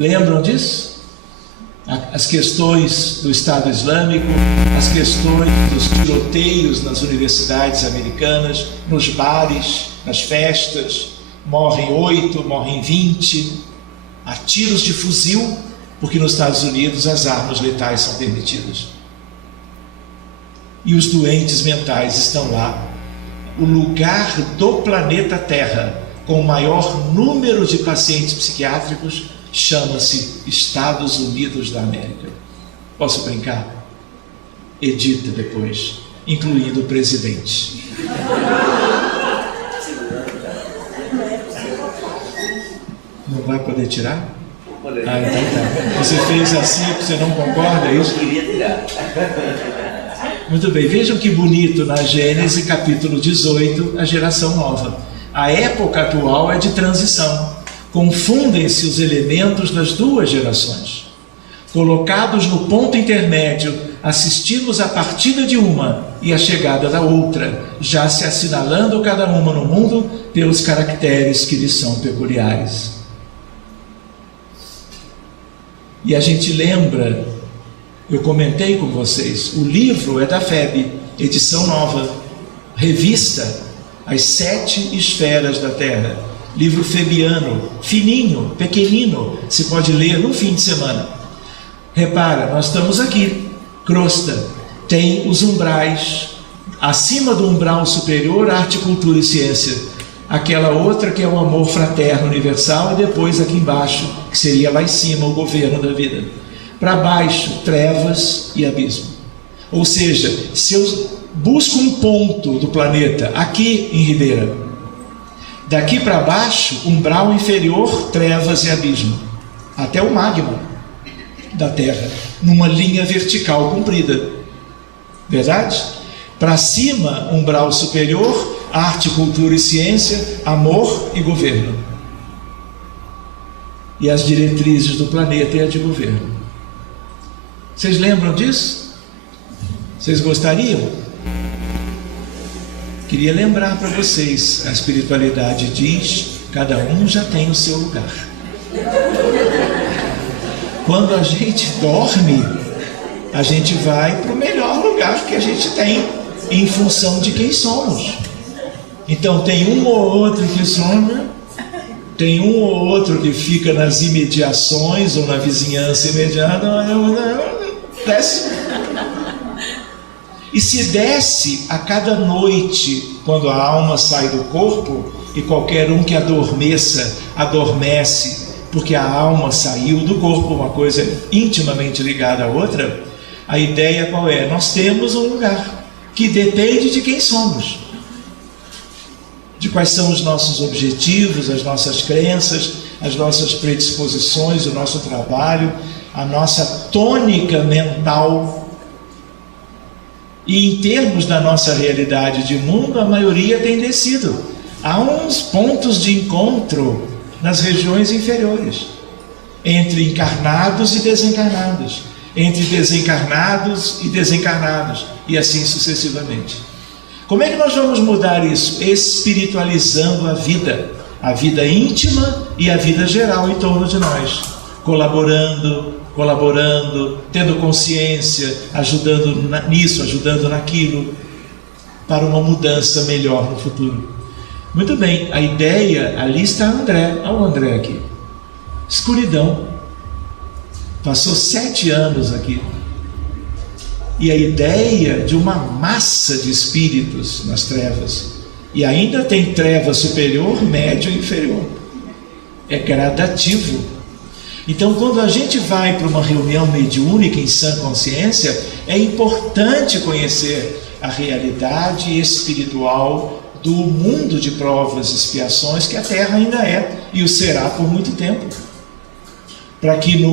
Lembram disso? As questões do Estado Islâmico, as questões dos tiroteios nas universidades americanas, nos bares, nas festas, morrem 8, morrem 20, a tiros de fuzil, porque nos Estados Unidos as armas letais são permitidas. E os doentes mentais estão lá. O lugar do planeta Terra com o maior número de pacientes psiquiátricos chama-se Estados Unidos da América. Posso brincar? Edita depois, incluindo o presidente. Não vai poder tirar? Ah, então tá. Você fez assim porque você não concorda, é isso? Eu queria tirar. Muito bem, vejam que bonito na Gênesis capítulo 18, a geração nova. A época atual é de transição. Confundem-se os elementos das duas gerações. Colocados no ponto intermédio, assistimos à partida de uma e à chegada da outra, já se assinalando cada uma no mundo pelos caracteres que lhes são peculiares. E a gente lembra, eu comentei com vocês, o livro é da FEB, edição nova, revista, As 7 Esferas da Terra. Livro febiano, fininho, pequenino, se pode ler num fim de semana. Repara, nós estamos aqui, crosta, tem os umbrais, acima do umbral superior, arte, cultura e ciência. Aquela outra que é o amor fraterno universal, e depois aqui embaixo, que seria lá em cima, o governo da vida. Para baixo, trevas e abismo. Ou seja, se eu busco um ponto do planeta, aqui em Ribeira, daqui para baixo, umbral inferior, trevas e abismo, até o magma da Terra, numa linha vertical comprida. Verdade? Para cima, umbral superior, arte, cultura e ciência, amor e governo. E as diretrizes do planeta e a de governo. Vocês lembram disso? Vocês gostariam? Queria lembrar para vocês, a espiritualidade diz, cada um já tem o seu lugar. Quando a gente dorme, a gente vai para o melhor lugar que a gente tem, em função de quem somos. Então tem um ou outro que some, tem um ou outro que fica nas imediações ou na vizinhança imediata, desce. E se desce a cada noite, quando a alma sai do corpo, e qualquer um que adormeça, adormece, porque a alma saiu do corpo, uma coisa intimamente ligada à outra, a ideia qual é? Nós temos um lugar que depende de quem somos, de quais são os nossos objetivos, as nossas crenças, as nossas predisposições, o nosso trabalho, a nossa tônica mental. E em termos da nossa realidade de mundo, a maioria tem descido. Há uns pontos de encontro nas regiões inferiores, entre encarnados e desencarnados, entre desencarnados e desencarnados, e assim sucessivamente. Como é que nós vamos mudar isso? Espiritualizando a vida íntima e a vida geral em torno de nós, colaborando, tendo consciência, ajudando nisso, ajudando naquilo, para uma mudança melhor no futuro. Muito bem, a ideia, ali está André, olha o André aqui, escuridão, passou 7 anos aqui, e a ideia de uma massa de espíritos nas trevas, e ainda tem treva superior, médio e inferior, é gradativo. Então, quando a gente vai para uma reunião mediúnica em sã consciência, é importante conhecer a realidade espiritual do mundo de provas e expiações que a Terra ainda é e o será por muito tempo. Para que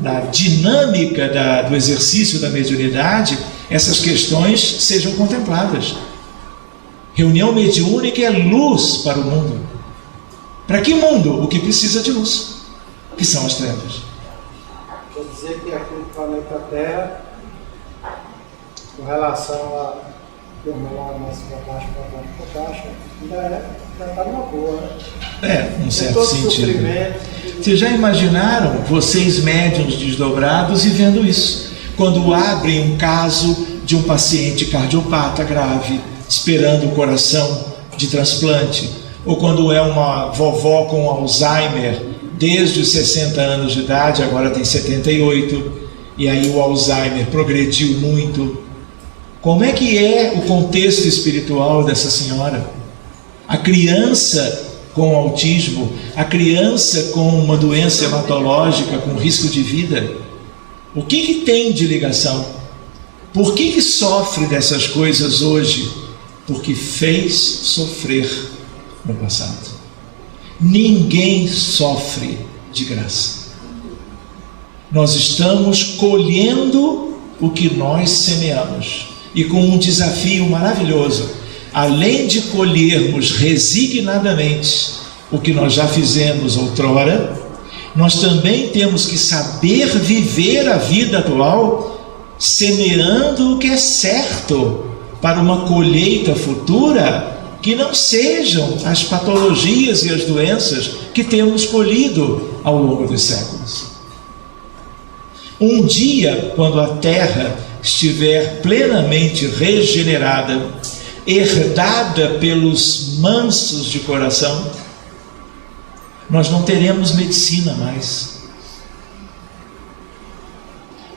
na dinâmica do exercício da mediunidade, essas questões sejam contempladas. Reunião mediúnica é luz para o mundo. Para que mundo? O que precisa de luz, que são as trevas. Quer dizer que aqui no planeta Terra, com relação lá mais para baixo, já está numa boa, né? Num certo sentido. Vocês já imaginaram vocês médiuns desdobrados e vendo isso? Quando abrem um caso de um paciente cardiopata grave, esperando o coração de transplante, ou quando é uma vovó com Alzheimer, desde os 60 anos de idade, agora tem 78, e aí o Alzheimer progrediu muito. Como é que é o contexto espiritual dessa senhora? A criança com autismo, a criança com uma doença hematológica, com risco de vida, o que tem de ligação? Por que sofre dessas coisas hoje? Porque fez sofrer no passado. Ninguém sofre de graça. Nós estamos colhendo o que nós semeamos. E com um desafio maravilhoso, além de colhermos resignadamente o que nós já fizemos outrora, nós também temos que saber viver a vida atual, semeando o que é certo, para uma colheita futura que não sejam as patologias e as doenças que temos colhido ao longo dos séculos. Um dia, quando a terra estiver plenamente regenerada, herdada pelos mansos de coração, nós não teremos medicina mais.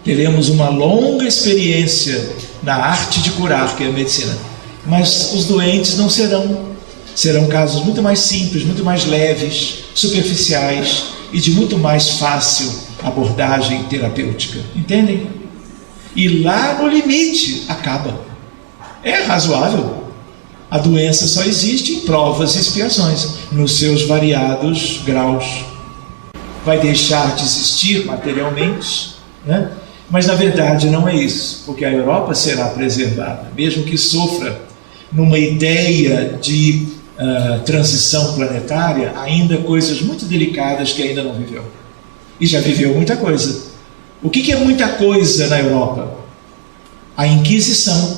Teremos uma longa experiência na arte de curar, que é a medicina, mas os doentes não serão casos muito mais simples, muito mais leves, superficiais e de muito mais fácil abordagem terapêutica, entendem? E lá no limite acaba. É razoável. A doença só existe em provas e expiações, nos seus variados graus. Vai deixar de existir materialmente, né? Mas na verdade não é isso, porque a Europa será preservada, mesmo que sofra numa ideia de transição planetária, ainda coisas muito delicadas que ainda não viveu. E já viveu muita coisa. O que é muita coisa na Europa? A Inquisição,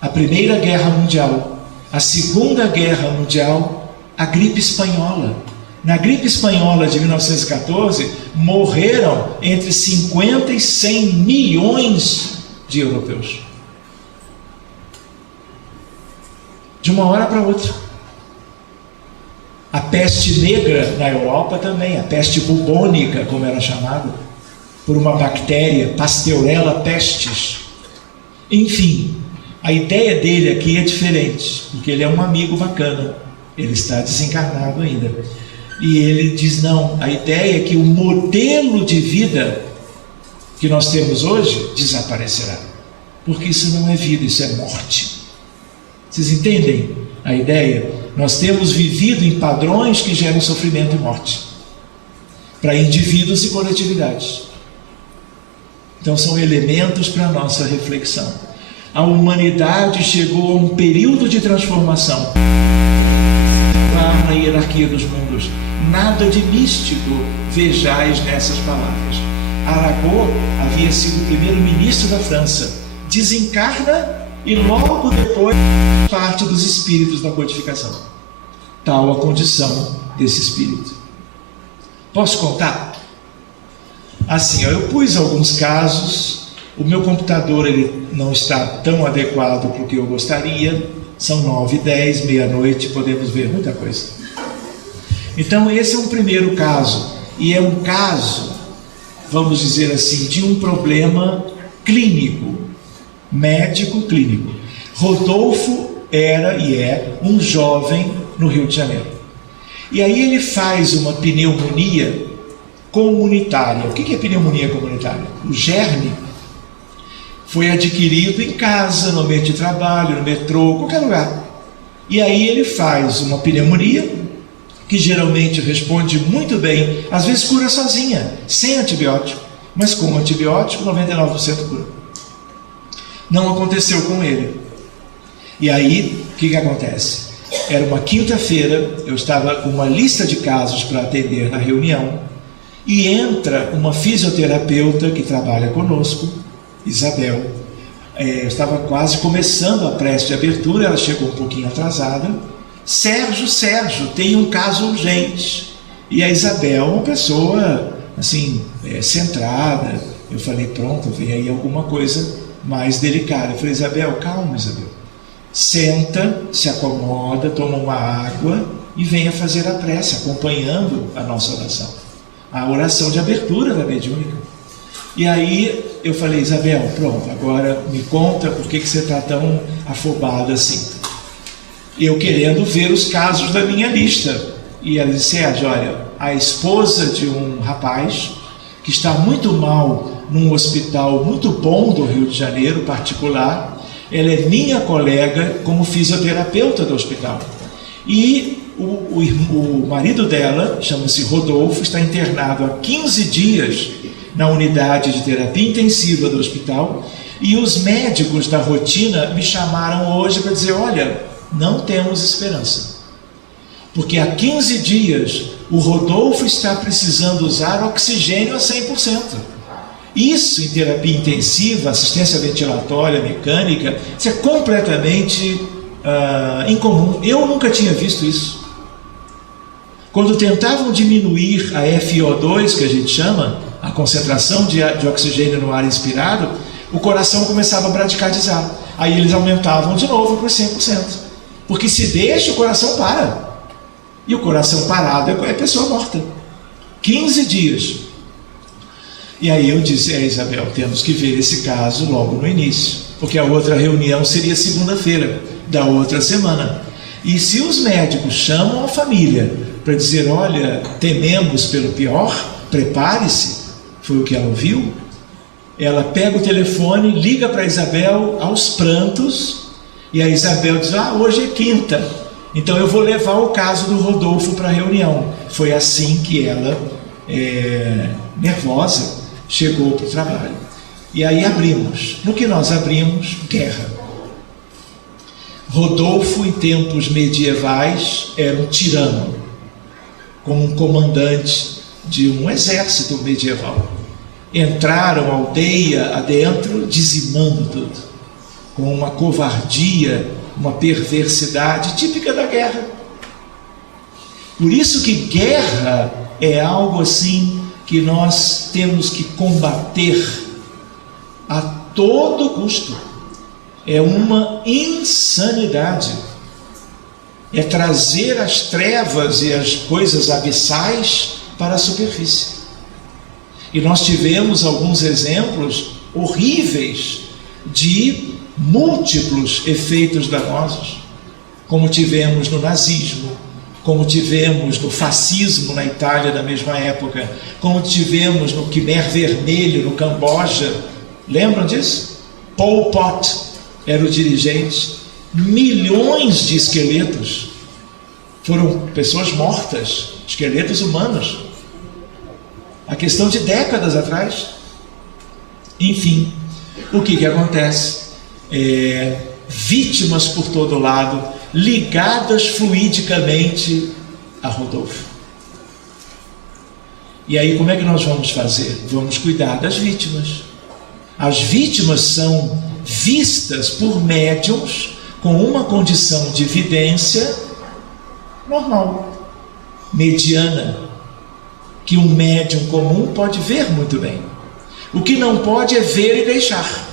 a Primeira Guerra Mundial, a Segunda Guerra Mundial, a gripe espanhola. Na gripe espanhola de 1914, morreram entre 50 e 100 milhões de europeus. De uma hora para outra. A peste negra na Europa também, a peste bubônica, como era chamada, por uma bactéria, Pasteurella pestis. Enfim, a ideia dele aqui é diferente, porque ele é um amigo bacana, ele está desencarnado ainda. E ele diz, não, a ideia é que o modelo de vida que nós temos hoje desaparecerá, porque isso não é vida, isso é morte. Vocês entendem a ideia? Nós temos vivido em padrões que geram sofrimento e morte, para indivíduos e coletividades. Então são elementos para a nossa reflexão. A humanidade chegou a um período de transformação lá na hierarquia dos mundos. Nada de místico vejais nessas palavras. Arago havia sido o primeiro-ministro da França, desencarna e logo depois parte dos espíritos da codificação. Tal a condição desse espírito. Posso contar? Assim, eu pus alguns casos. O meu computador ele não está tão adequado para o que eu gostaria. São 9h10, meia-noite, podemos ver muita coisa. Então esse é um primeiro caso. E é um caso, vamos dizer assim, de um problema clínico, médico clínico. Rodolfo era e é um jovem no Rio de Janeiro. E aí ele faz uma pneumonia comunitária. O que é pneumonia comunitária? O germe foi adquirido em casa, no meio de trabalho, no metrô, qualquer lugar. E aí ele faz uma pneumonia, que geralmente responde muito bem, às vezes cura sozinha, sem antibiótico, mas com antibiótico 99% cura. Não aconteceu com ele. E aí, o que acontece? Era uma quinta-feira, eu estava com uma lista de casos para atender na reunião, e entra uma fisioterapeuta que trabalha conosco, Isabel, eu estava quase começando a prece de abertura, ela chegou um pouquinho atrasada. Sérgio, tem um caso urgente. E a Isabel, uma pessoa assim, centrada. Eu falei, pronto, vem aí alguma coisa mais delicada. Eu falei, Isabel, calma, Isabel. Senta, se acomoda, toma uma água e venha fazer a prece, acompanhando a nossa oração. A oração de abertura da mediúnica. E aí eu falei, Isabel, pronto, agora me conta por que você está tão afobada assim. Eu querendo ver os casos da minha lista. E ela disse, Sérgio, olha, a esposa de um rapaz que está muito mal num hospital muito bom do Rio de Janeiro, particular, ela é minha colega como fisioterapeuta do hospital. E o marido dela, chama-se Rodolfo, está internado há 15 dias na unidade de terapia intensiva do hospital, e os médicos da rotina me chamaram hoje para dizer, olha, não temos esperança, porque há 15 dias o Rodolfo está precisando usar oxigênio a 100%. Isso em terapia intensiva, assistência ventilatória, mecânica, isso é completamente incomum. Eu nunca tinha visto isso. Quando tentavam diminuir a FiO2, que a gente chama, a concentração de oxigênio no ar inspirado, o coração começava a bradicardizar. Aí eles aumentavam de novo para 100%. Porque se deixa, o coração para. E o coração parado é pessoa morta. 15 dias. E aí eu disse, Isabel, temos que ver esse caso logo no início. Porque a outra reunião seria segunda-feira da outra semana. E se os médicos chamam a família para dizer, olha, tememos pelo pior, prepare-se, foi o que ela ouviu, ela pega o telefone, liga para a Isabel aos prantos, e a Isabel diz, hoje é quinta, então eu vou levar o caso do Rodolfo para a reunião. Foi assim que ela, nervosa, chegou para o trabalho. E aí abrimos. No que nós abrimos, guerra. Rodolfo, em tempos medievais, era um tirano, como um comandante de um exército medieval. Entraram aldeia adentro, dizimando tudo, com uma covardia, uma perversidade típica da guerra. Por isso que guerra é algo assim que nós temos que combater a todo custo. É uma insanidade. É trazer as trevas e as coisas abissais para a superfície. E nós tivemos alguns exemplos horríveis de múltiplos efeitos danosos, como tivemos no nazismo, como tivemos no fascismo na Itália da mesma época, como tivemos no Khmer Vermelho no Camboja. Lembram disso? Pol Pot era o dirigente. Milhões de esqueletos foram pessoas mortas, esqueletos humanos, a questão de décadas atrás. Enfim, o que acontece? Vítimas por todo lado, ligadas fluidicamente a Rodolfo. E aí como é que nós vamos fazer? Vamos cuidar das vítimas. As vítimas são vistas por médiuns com uma condição de vidência normal, mediana, que um médium comum pode ver muito bem. O que não pode é ver e deixar.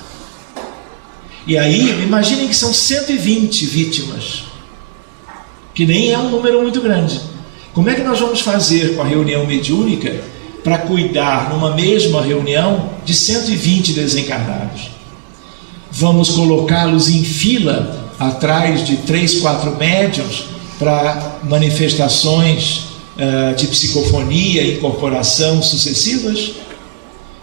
E aí, imaginem que são 120 vítimas, que nem é um número muito grande. Como é que nós vamos fazer com a reunião mediúnica para cuidar numa mesma reunião de 120 desencarnados? Vamos colocá-los em fila atrás de 3, 4 médiuns para manifestações de psicofonia e incorporação sucessivas?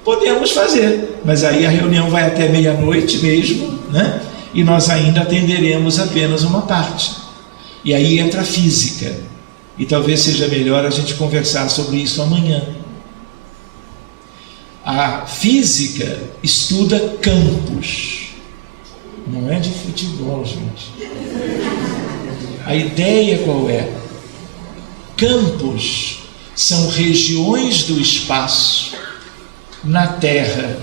Podemos fazer, mas aí a reunião vai até meia-noite mesmo, né? E nós ainda atenderemos apenas uma parte. E aí entra a física. E talvez seja melhor a gente conversar sobre isso amanhã. A física estuda campos. Não é de futebol, gente. A ideia qual é? Campos são regiões do espaço na Terra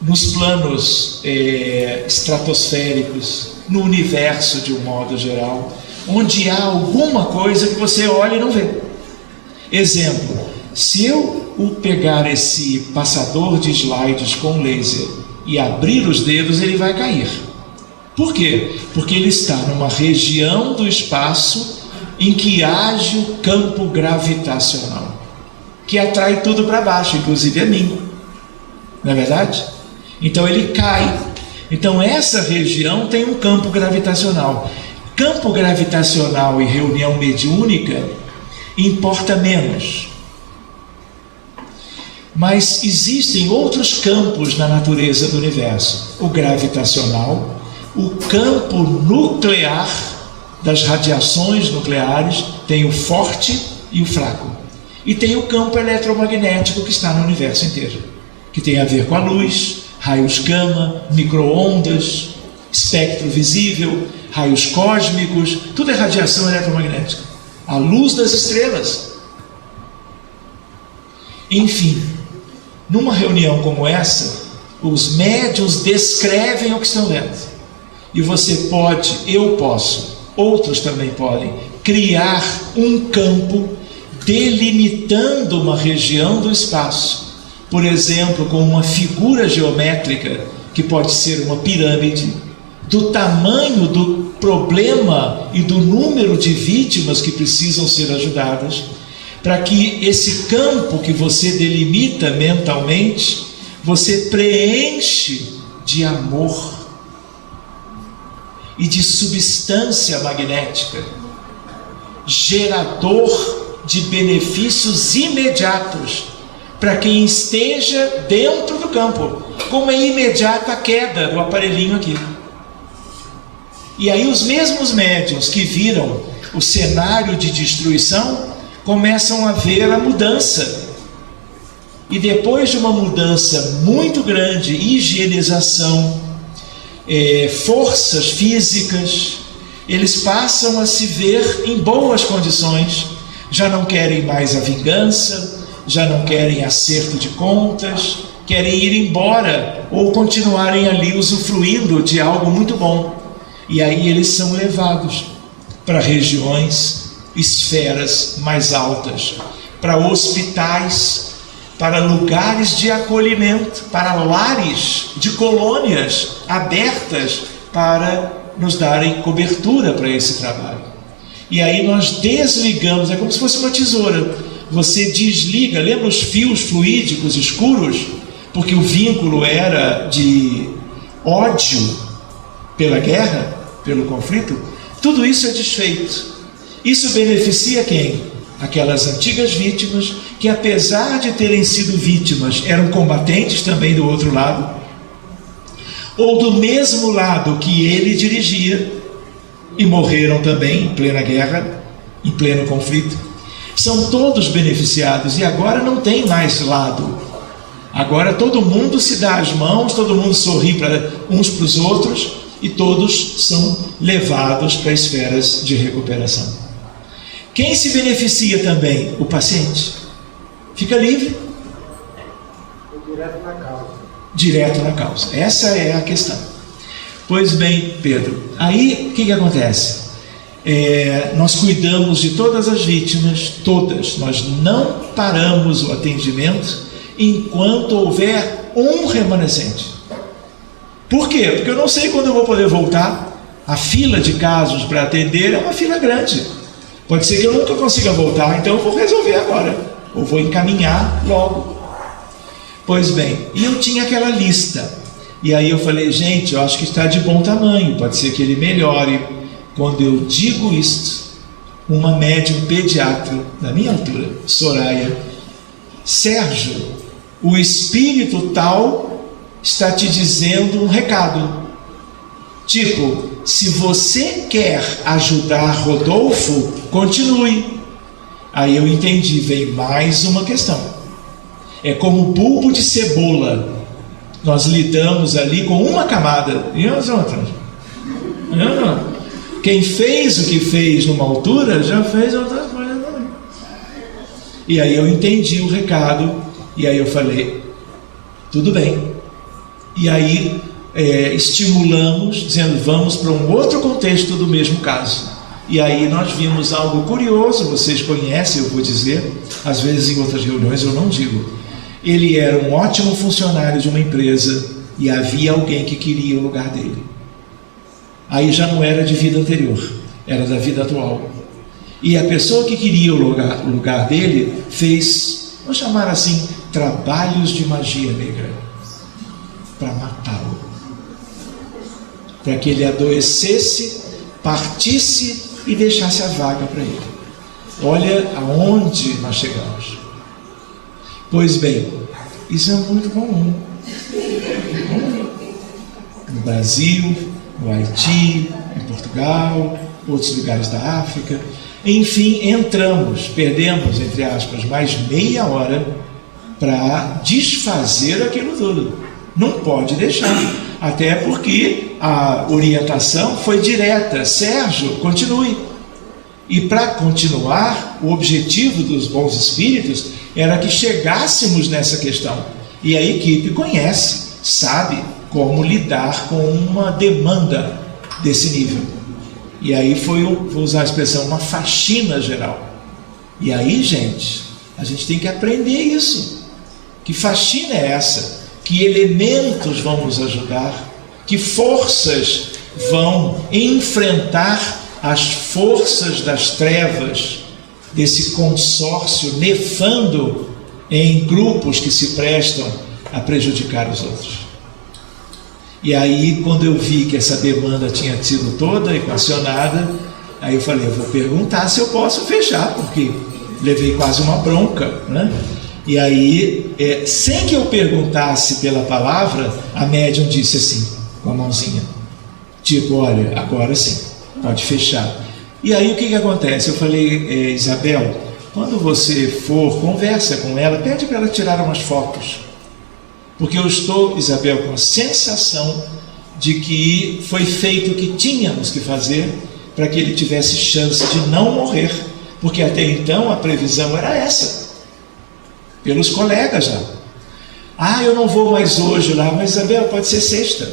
nos planos estratosféricos, no universo de um modo geral, onde há alguma coisa que você olha e não vê. Exemplo, se eu pegar esse passador de slides com laser e abrir os dedos, ele vai cair. Por quê? Porque ele está numa região do espaço em que age o campo gravitacional, que atrai tudo para baixo, inclusive a mim. Não é verdade? Então ele cai. Então essa região tem um campo gravitacional. Campo gravitacional e reunião mediúnica importa menos. Mas existem outros campos na natureza do universo. O gravitacional, o campo nuclear das radiações nucleares, tem o forte e o fraco. E tem o campo eletromagnético que está no universo inteiro, que tem a ver com a luz, raios gama, micro-ondas, espectro visível, raios cósmicos, tudo é radiação eletromagnética. A luz das estrelas. Enfim, numa reunião como essa, os médiuns descrevem o que estão vendo. E você pode, eu posso, outros também podem, criar um campo delimitando uma região do espaço. Por exemplo, com uma figura geométrica, que pode ser uma pirâmide, do tamanho do problema e do número de vítimas que precisam ser ajudadas, para que esse campo que você delimita mentalmente, você preenche de amor e de substância magnética, gerador de benefícios imediatos para quem esteja dentro do campo, como é imediata a queda do aparelhinho aqui. E aí os mesmos médiuns que viram o cenário de destruição começam a ver a mudança. E depois de uma mudança muito grande, higienização, forças físicas, eles passam a se ver em boas condições, já não querem mais a vingança, já não querem acerto de contas, querem ir embora ou continuarem ali usufruindo de algo muito bom. E aí eles são levados para regiões, esferas mais altas, para hospitais, para lugares de acolhimento, para lares de colônias abertas para nos darem cobertura para esse trabalho. E aí nós desligamos, é como se fosse uma tesoura. Você desliga, lembra os fios fluídicos escuros? Porque o vínculo era de ódio pela guerra, pelo conflito. Tudo isso é desfeito. Isso beneficia quem? Aquelas antigas vítimas que, apesar de terem sido vítimas, eram combatentes também do outro lado, ou do mesmo lado que ele dirigia, e morreram também em plena guerra, em pleno conflito. São todos beneficiados, e agora não tem mais lado. Agora todo mundo se dá as mãos, todo mundo sorri uns para os outros, e todos são levados para esferas de recuperação. Quem se beneficia também? O paciente. Fica livre. Direto na causa. Direto na causa. Essa é a questão. Pois bem, Pedro, aí o que acontece? Nós cuidamos de todas as vítimas, todas. Nós não paramos o atendimento enquanto houver um remanescente. Por quê? Porque eu não sei quando eu vou poder voltar. A fila de casos para atender é uma fila grande. Pode ser que eu nunca consiga voltar, então eu vou resolver agora, ou vou encaminhar logo. Pois bem, e eu tinha aquela lista, e aí eu falei, gente, eu acho que está de bom tamanho, pode ser que ele melhore. Quando eu digo isto, uma médium pediatra da minha altura, Soraya, Sérgio, o espírito tal está te dizendo um recado. Tipo, se você quer ajudar Rodolfo, continue. Aí eu entendi, veio mais uma questão. É como bulbo de cebola. Nós lidamos ali com uma camada e as outras. Quem fez o que fez numa altura, já fez outras coisas também. E aí eu entendi o recado, e aí eu falei, tudo bem. E aí estimulamos, dizendo, vamos para um outro contexto do mesmo caso. E aí nós vimos algo curioso, vocês conhecem, eu vou dizer, às vezes em outras reuniões eu não digo. Ele era um ótimo funcionário de uma empresa e havia alguém que queria o lugar dele. Aí já não era de vida anterior, era da vida atual. E a pessoa que queria o lugar dele fez, vamos chamar assim, trabalhos de magia negra para matá-lo, para que ele adoecesse, partisse e deixasse a vaga para ele. Olha aonde nós chegamos. Pois bem, isso é muito comum no Brasil, no Haiti, em Portugal, outros lugares da África. Enfim, perdemos, entre aspas, mais meia hora para desfazer aquilo tudo. Não pode deixar, até porque a orientação foi direta. Sérgio, continue. E para continuar, o objetivo dos bons espíritos era que chegássemos nessa questão. E a equipe conhece, sabe como lidar com uma demanda desse nível. E aí vou usar a expressão, uma faxina geral. E aí, gente, a gente tem que aprender isso. Que faxina é essa? Que elementos vão nos ajudar? Que forças vão enfrentar as forças das trevas, desse consórcio nefando em grupos que se prestam a prejudicar os outros? E aí, quando eu vi que essa demanda tinha sido toda equacionada, aí eu falei, eu vou perguntar se eu posso fechar, porque levei quase uma bronca, né? E aí, sem que eu perguntasse pela palavra, a médium disse assim, com a mãozinha, tipo, olha, agora sim, pode fechar. E aí o que acontece? Eu falei, Isabel, quando você for, conversa com ela, pede para ela tirar umas fotos. Porque eu estou, Isabel, com a sensação de que foi feito o que tínhamos que fazer para que ele tivesse chance de não morrer, porque até então a previsão era essa, pelos colegas já. Ah, eu não vou mais hoje lá, mas Isabel, pode ser sexta.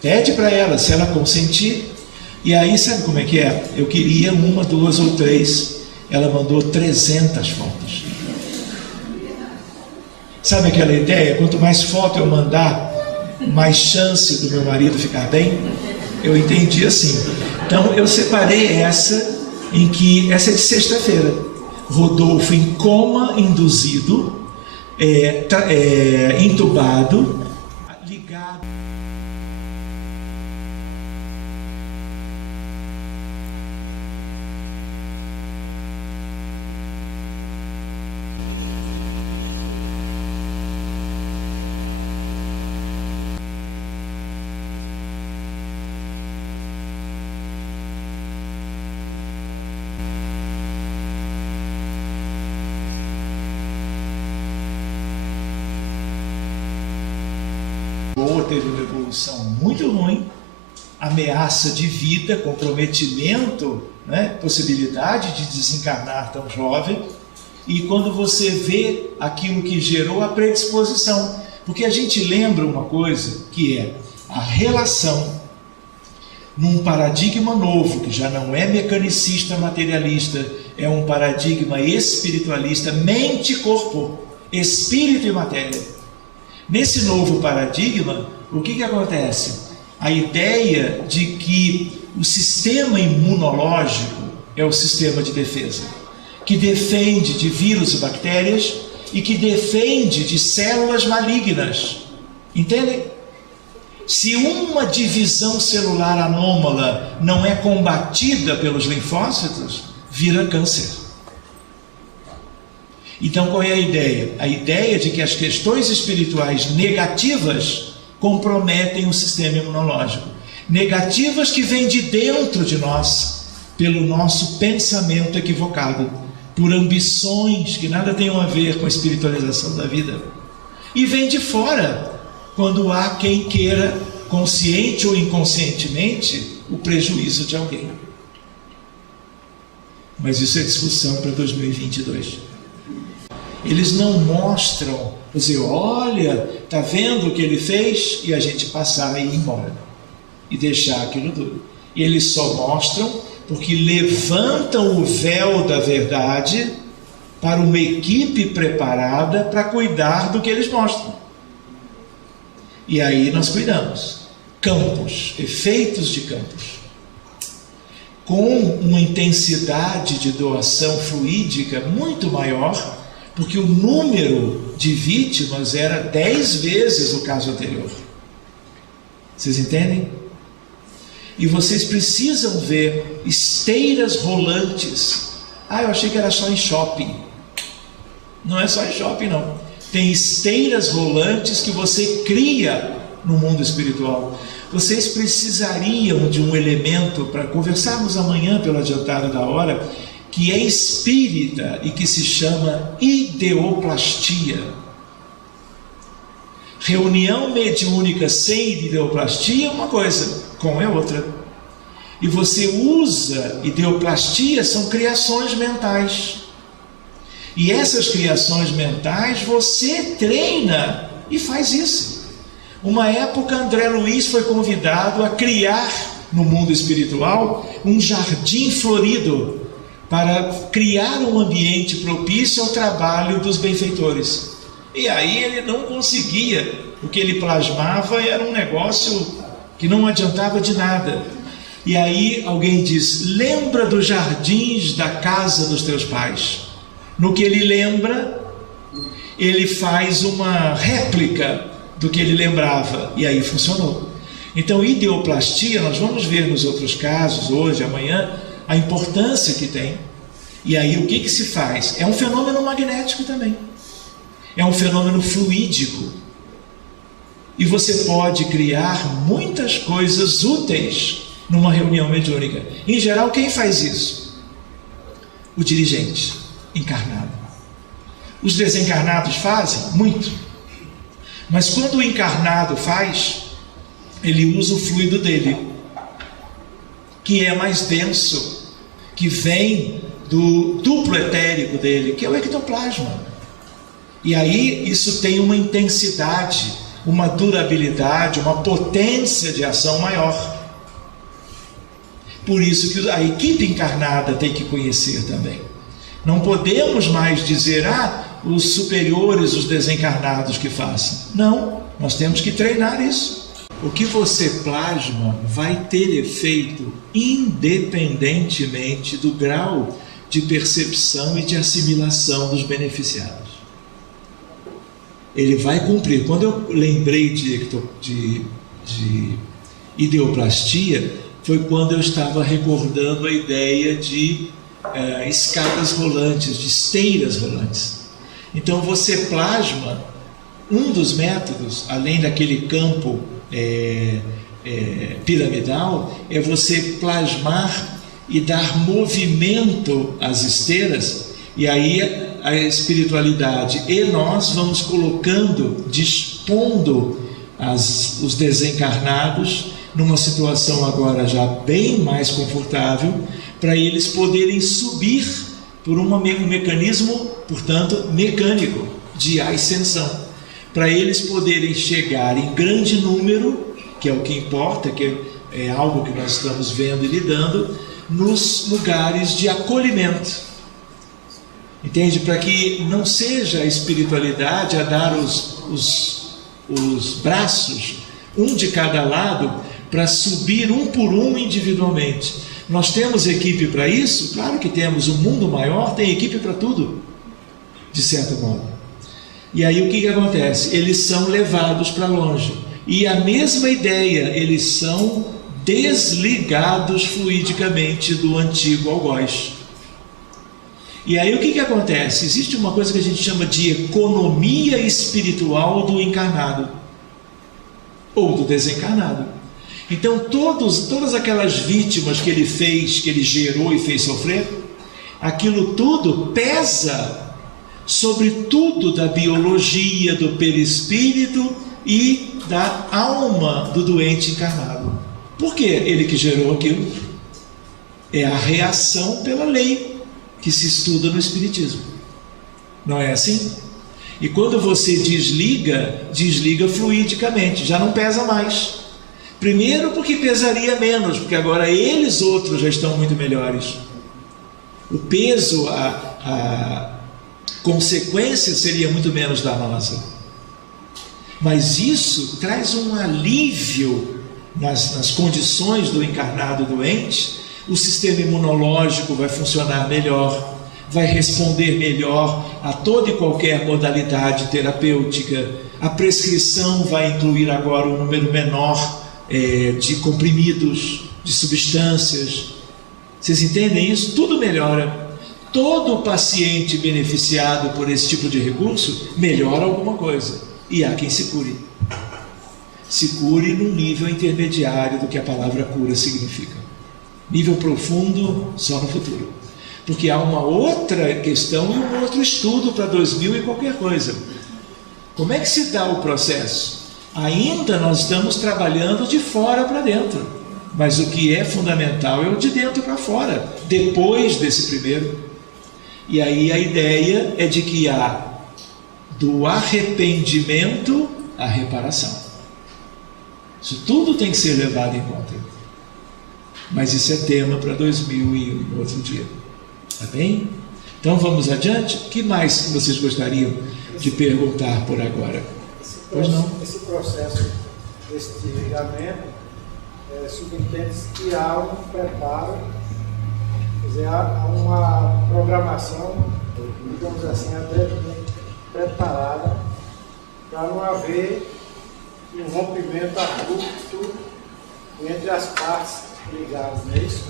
Pede para ela, se ela consentir. E aí, sabe como é que é? Eu queria 1, 2 ou 3, ela mandou 300 fotos. Sabe aquela ideia? Quanto mais foto eu mandar, mais chance do meu marido ficar bem? Eu entendi assim. Então eu separei essa é de sexta-feira. Rodolfo em coma induzido, entubado, ligado. Teve uma evolução muito ruim, ameaça de vida, comprometimento, né? Possibilidade de desencarnar tão jovem. E quando você vê aquilo que gerou a predisposição, porque a gente lembra uma coisa, que é a relação num paradigma novo, que já não é mecanicista materialista, é um paradigma espiritualista, mente e corpo, espírito e matéria. Nesse novo paradigma, o que acontece? A ideia de que o sistema imunológico é o sistema de defesa, que defende de vírus e bactérias e que defende de células malignas. Entendem? Se uma divisão celular anômala não é combatida pelos linfócitos, vira câncer. Então qual é a ideia? A ideia de que as questões espirituais negativas comprometem o sistema imunológico. Negativas que vêm de dentro de nós, pelo nosso pensamento equivocado, por ambições que nada tenham a ver com a espiritualização da vida. E vem de fora, quando há quem queira, consciente ou inconscientemente, o prejuízo de alguém. Mas isso é discussão para 2022. Eles não mostram, dizer, olha, está vendo o que ele fez, e a gente passar e ir embora, e deixar aquilo tudo. E eles só mostram porque levantam o véu da verdade para uma equipe preparada para cuidar do que eles mostram. E aí nós cuidamos. Campos, efeitos de campos, com uma intensidade de doação fluídica muito maior, porque o número de vítimas era 10 vezes o caso anterior. Vocês entendem? E vocês precisam ver esteiras rolantes. Eu achei que era só em shopping. Não é só em shopping, não. Tem esteiras rolantes que você cria no mundo espiritual. Vocês precisariam de um elemento para conversarmos amanhã pelo adiantado da hora, que é espírita e que se chama ideoplastia. Reunião mediúnica sem ideoplastia é uma coisa, com é outra. E você usa ideoplastia, são criações mentais. E essas criações mentais você treina e faz isso. Uma época André Luiz foi convidado a criar no mundo espiritual um jardim florido para criar um ambiente propício ao trabalho dos benfeitores. E aí ele não conseguia, o que ele plasmava era um negócio que não adiantava de nada. E aí alguém diz: lembra dos jardins da casa dos teus pais. No que ele lembra, ele faz uma réplica do que ele lembrava, e aí funcionou. Então, ideoplastia, nós vamos ver nos outros casos, hoje, amanhã, a importância que tem. E aí o que se faz? É um fenômeno magnético também, é um fenômeno fluídico, e você pode criar muitas coisas úteis numa reunião mediúnica. Em geral, quem faz isso? O dirigente encarnado. Os desencarnados fazem muito, mas quando o encarnado faz, ele usa o fluido dele, que é mais denso, que vem do duplo etérico dele, que é o ectoplasma. E aí isso tem uma intensidade, uma durabilidade, uma potência de ação maior. Por isso que a equipe encarnada tem que conhecer também. Não podemos mais dizer: os superiores, os desencarnados que façam. Não, nós temos que treinar isso. O que você plasma vai ter efeito independentemente do grau de percepção e de assimilação dos beneficiados. Ele vai cumprir. Quando eu lembrei de ideoplastia, foi quando eu estava recordando a ideia de escadas rolantes, de esteiras rolantes. Então você plasma, um dos métodos, além daquele campo piramidal, é você plasmar e dar movimento às esteiras, e aí a espiritualidade e nós vamos colocando, dispondo os desencarnados numa situação agora já bem mais confortável, para eles poderem subir por um mecanismo, portanto, mecânico de ascensão, para eles poderem chegar em grande número, que é o que importa, que é algo que nós estamos vendo e lidando, nos lugares de acolhimento. Entende? Para que não seja a espiritualidade a dar os braços, um de cada lado, para subir um por um individualmente. Nós temos equipe para isso? Claro que temos. O mundo maior tem equipe para tudo, de certo modo. E aí o que acontece? Eles são levados para longe. E a mesma ideia, eles são desligados fluidicamente do antigo algoz. E aí o que acontece? Existe uma coisa que a gente chama de economia espiritual do encarnado ou do desencarnado. Então todas aquelas vítimas que ele fez, que ele gerou e fez sofrer, aquilo tudo pesa sobre tudo da biologia, do perispírito e da alma do doente encarnado. Por que ele que gerou aquilo? É a reação pela lei que se estuda no Espiritismo. Não é assim? E quando você desliga fluidicamente, já não pesa mais. Primeiro porque pesaria menos, porque agora eles outros já estão muito melhores. O peso, a consequência seria muito menos danosa. Mas isso traz um alívio nas condições do encarnado doente. O sistema imunológico vai funcionar melhor, vai responder melhor a toda e qualquer modalidade terapêutica. A prescrição vai incluir agora um número menor de comprimidos, de substâncias. Vocês entendem isso? Tudo melhora. Todo paciente beneficiado por esse tipo de recurso melhora alguma coisa. E há quem se cure. Se cure num nível intermediário do que a palavra cura significa. Nível profundo, só no futuro. Porque há uma outra questão e um outro estudo para 2000 e qualquer coisa. Como é que se dá o processo? Ainda nós estamos trabalhando de fora para dentro. Mas o que é fundamental é o de dentro para fora, depois desse primeiro. E aí a ideia é de que há do arrependimento à reparação. Isso tudo tem que ser levado em conta. Mas isso é tema para 2001, outro dia. Tá bem? Então vamos adiante. O que mais vocês gostariam de perguntar por agora? Pois não? Esse processo desse desligamento subentende-se que há um preparo, quer dizer, há uma programação, digamos assim, previamente preparada para não haver um rompimento abrupto entre as partes ligadas, não é isso?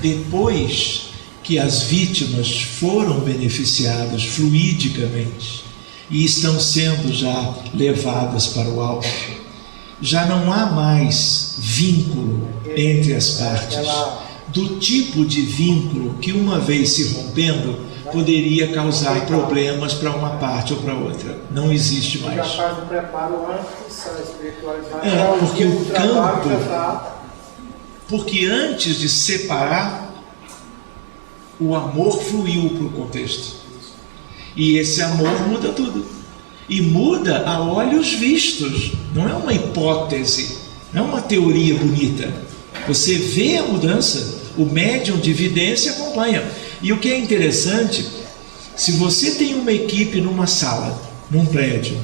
Depois que as vítimas foram beneficiadas fluidicamente e estão sendo já levadas para o alto, já não há mais vínculo entre as partes, do tipo de vínculo que, uma vez se rompendo, poderia causar problemas para uma parte ou para outra. Não existe mais. Já faz o preparo antes, a espiritualidade. Porque o campo... Porque antes de separar, o amor fluiu para o contexto. E esse amor muda tudo. E muda a olhos vistos. Não é uma hipótese, não é uma teoria bonita. Você vê a mudança, o médium de vidência acompanha. E o que é interessante, se você tem uma equipe numa sala, num prédio,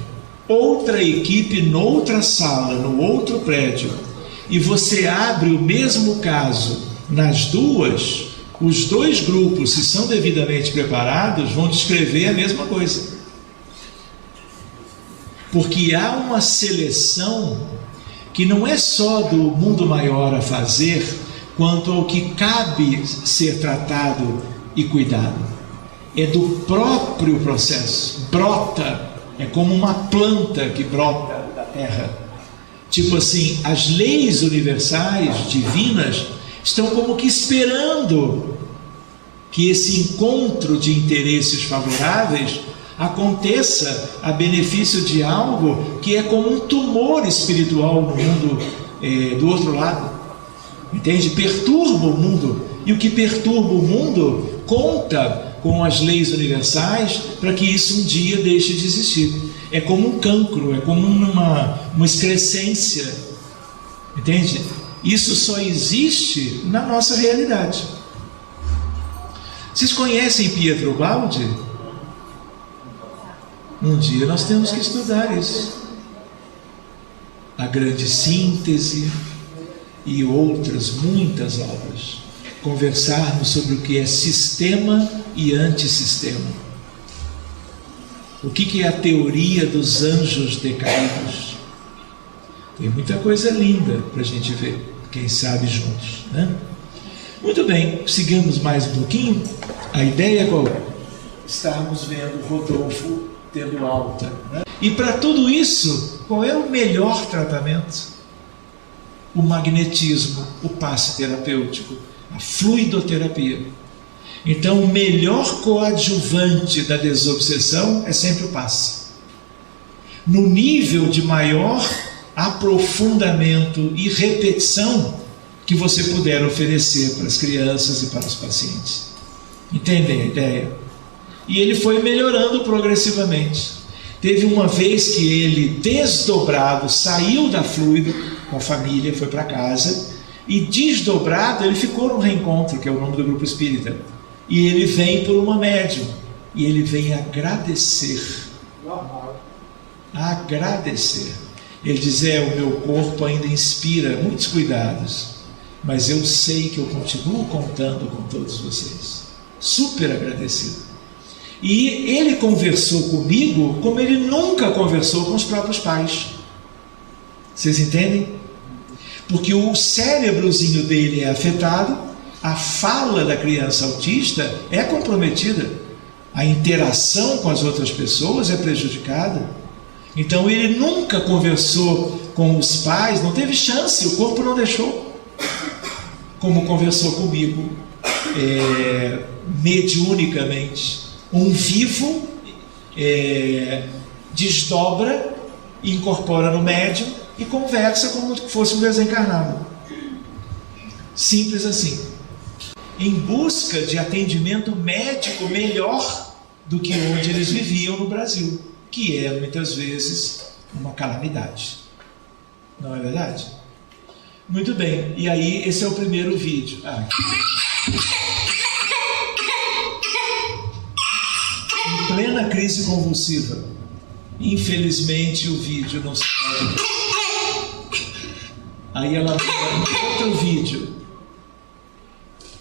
outra equipe noutra sala, no outro prédio, e você abre o mesmo caso nas duas, os dois grupos, se são devidamente preparados, vão descrever a mesma coisa. Porque há uma seleção que não é só do mundo maior a fazer, quanto ao que cabe ser tratado e cuidado. É do próprio processo. Brota, é como uma planta que brota da terra. Tipo assim, as leis universais, divinas, estão como que esperando que esse encontro de interesses favoráveis aconteça a benefício de algo que é como um tumor espiritual no mundo do outro lado. Entende? Perturba o mundo. E o que perturba o mundo conta com as leis universais para que isso um dia deixe de existir. É como um cancro, é como uma excrescência. Entende? Isso só existe na nossa realidade. Vocês conhecem Pietro Baldi? Um dia nós temos que estudar isso. A Grande Síntese e outras muitas obras. Conversarmos sobre o que é sistema e antissistema. O que é a teoria dos anjos decaídos? Tem muita coisa linda para a gente ver, quem sabe juntos, né? Muito bem, sigamos mais um pouquinho. A ideia é qual? Estarmos vendo Rodolfo tendo alta, né? E para tudo isso, qual é o melhor tratamento? O magnetismo, o passe terapêutico, a fluidoterapia. Então, o melhor coadjuvante da desobsessão é sempre o passe. No nível de maior aprofundamento e repetição que você puder oferecer para as crianças e para os pacientes. Entendem a ideia? E ele foi melhorando progressivamente. Teve uma vez que ele, desdobrado, saiu da Fluido com a família, foi para casa, e desdobrado ele ficou no Reencontro, que é o nome do grupo espírita, e ele vem por uma médium, e ele vem agradecer. Agradecer. Ele diz: o meu corpo ainda inspira muitos cuidados, mas eu sei que eu continuo contando com todos vocês. Super agradecido. E ele conversou comigo como ele nunca conversou com os próprios pais. Vocês entendem? Porque o cérebrozinho dele é afetado, a fala da criança autista é comprometida, a interação com as outras pessoas é prejudicada. Então ele nunca conversou com os pais, não teve chance, o corpo não deixou. Como conversou comigo, mediunicamente. Um vivo desdobra, incorpora no médium e conversa como se fosse um desencarnado. Simples assim. Em busca de atendimento médico melhor do que onde eles viviam no Brasil, que é muitas vezes uma calamidade. Não é verdade? Muito bem, e aí esse é o primeiro vídeo. Em plena crise convulsiva. Infelizmente o vídeo não se pode. Aí ela manda outro vídeo.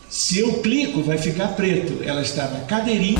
Se eu clico, vai ficar preto. Ela está na cadeirinha.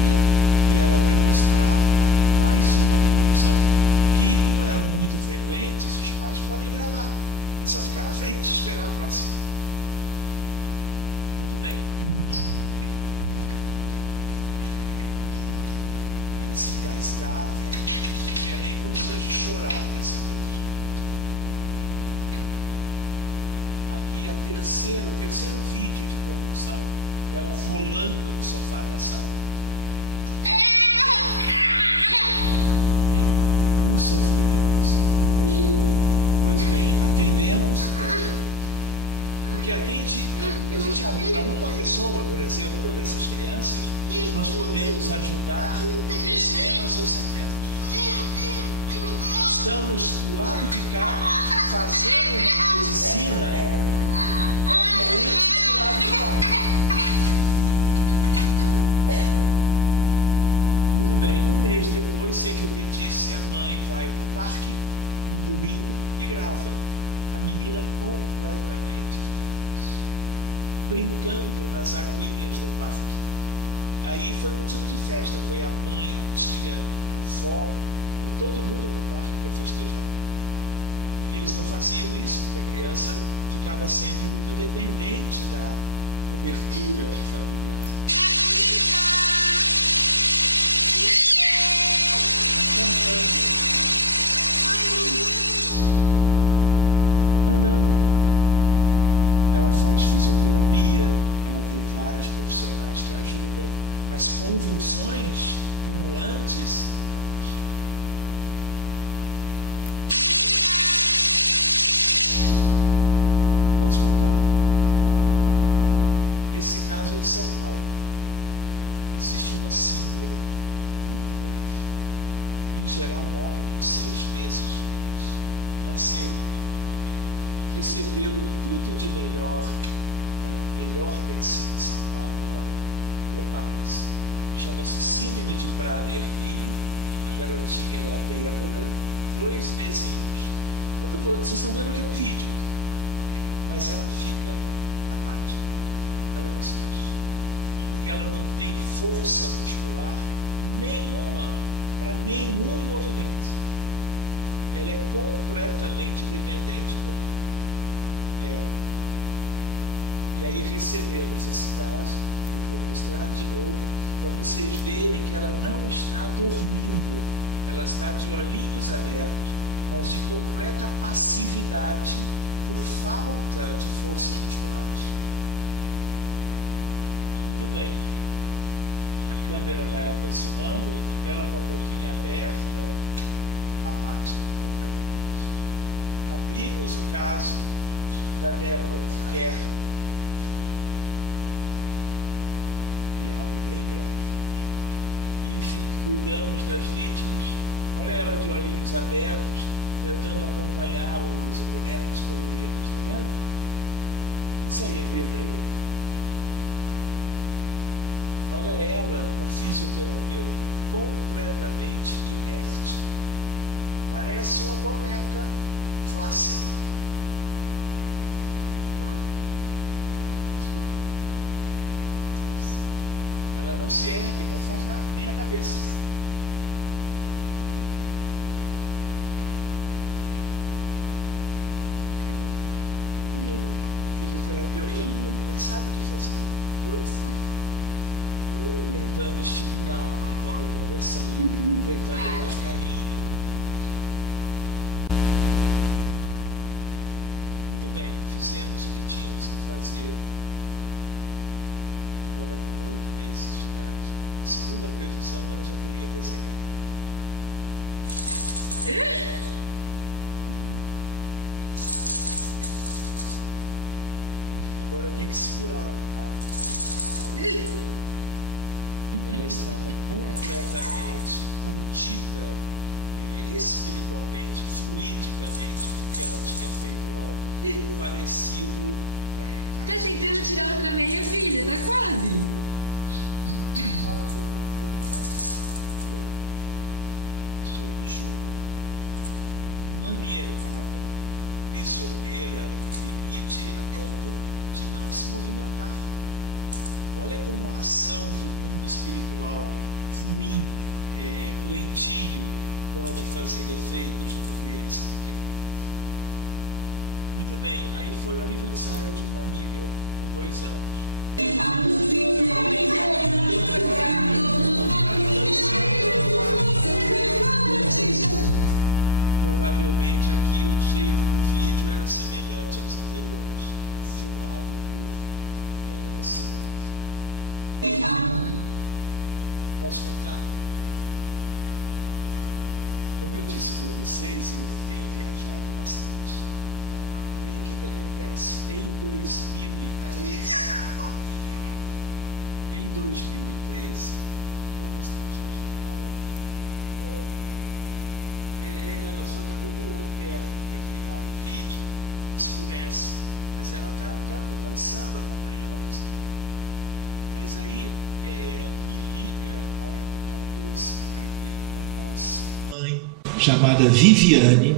chamada Viviane.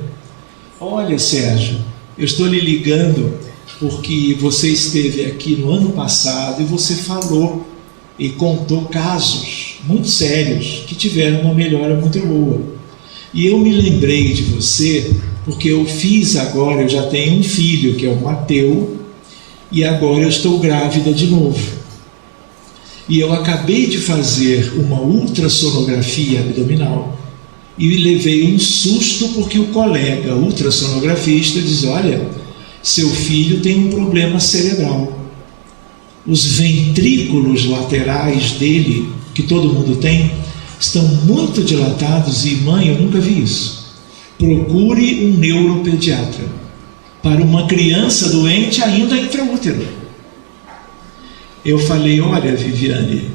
Olha, Sérgio, eu estou lhe ligando porque você esteve aqui no ano passado e você falou e contou casos muito sérios que tiveram uma melhora muito boa. E eu me lembrei de você porque eu já tenho um filho, que é o Mateu, e agora eu estou grávida de novo. E eu acabei de fazer uma ultrassonografia abdominal e levei um susto porque o colega ultrassonografista diz: olha, seu filho tem um problema cerebral. Os ventrículos laterais dele, que todo mundo tem, estão muito dilatados e, mãe, eu nunca vi isso. Procure um neuropediatra para uma criança doente ainda intraútero. Eu falei: olha, Viviane,